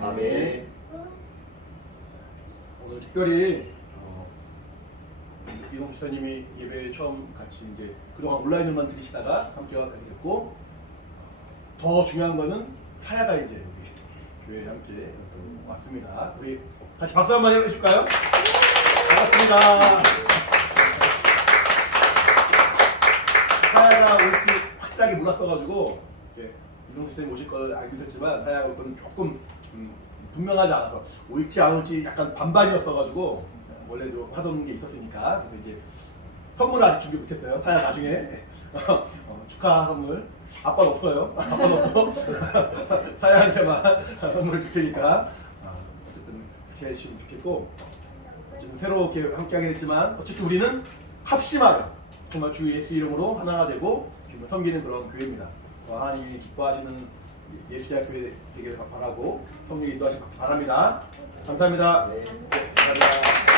아멘. 오늘 특별히 이동 집사님이 예배 처음 같이 이제 그동안 온라인으로만 들으시다가 함께 하게 됐고 더 중요한 거는 사야가 이제 우리 교회에 함께 왔습니다. 우리 같이 박수 한번 해주실까요? 반갑습니다. 사야가 올지 확실하게 몰랐어가지고 이동 집사님 오실 걸 알고 있었지만 사야가 올 거는 조금 분명하지 않아서 올지 안 올지 약간 반반이었어가지고 원래도 하던 게 있었으니까 그래서 이제 선물을 아직 준비 못했어요. 사야 나중에 축하 선물. 아빠는 없어요. 아빠는 없고 사야한테만 선물을 줄 테니까 어쨌든 이렇게 해주시면 좋겠고 어쨌든 새롭게 함께하게 됐지만 어쨌든 우리는 합심하여 정말 주 예수 이름으로 하나가 되고 주님을 섬기는 그런 교회입니다. 하나님이 기뻐하시는 예수대학교에 되기를 바라고 성령이 인도하시길 바랍니다. 감사합니다. 네. 감사합니다.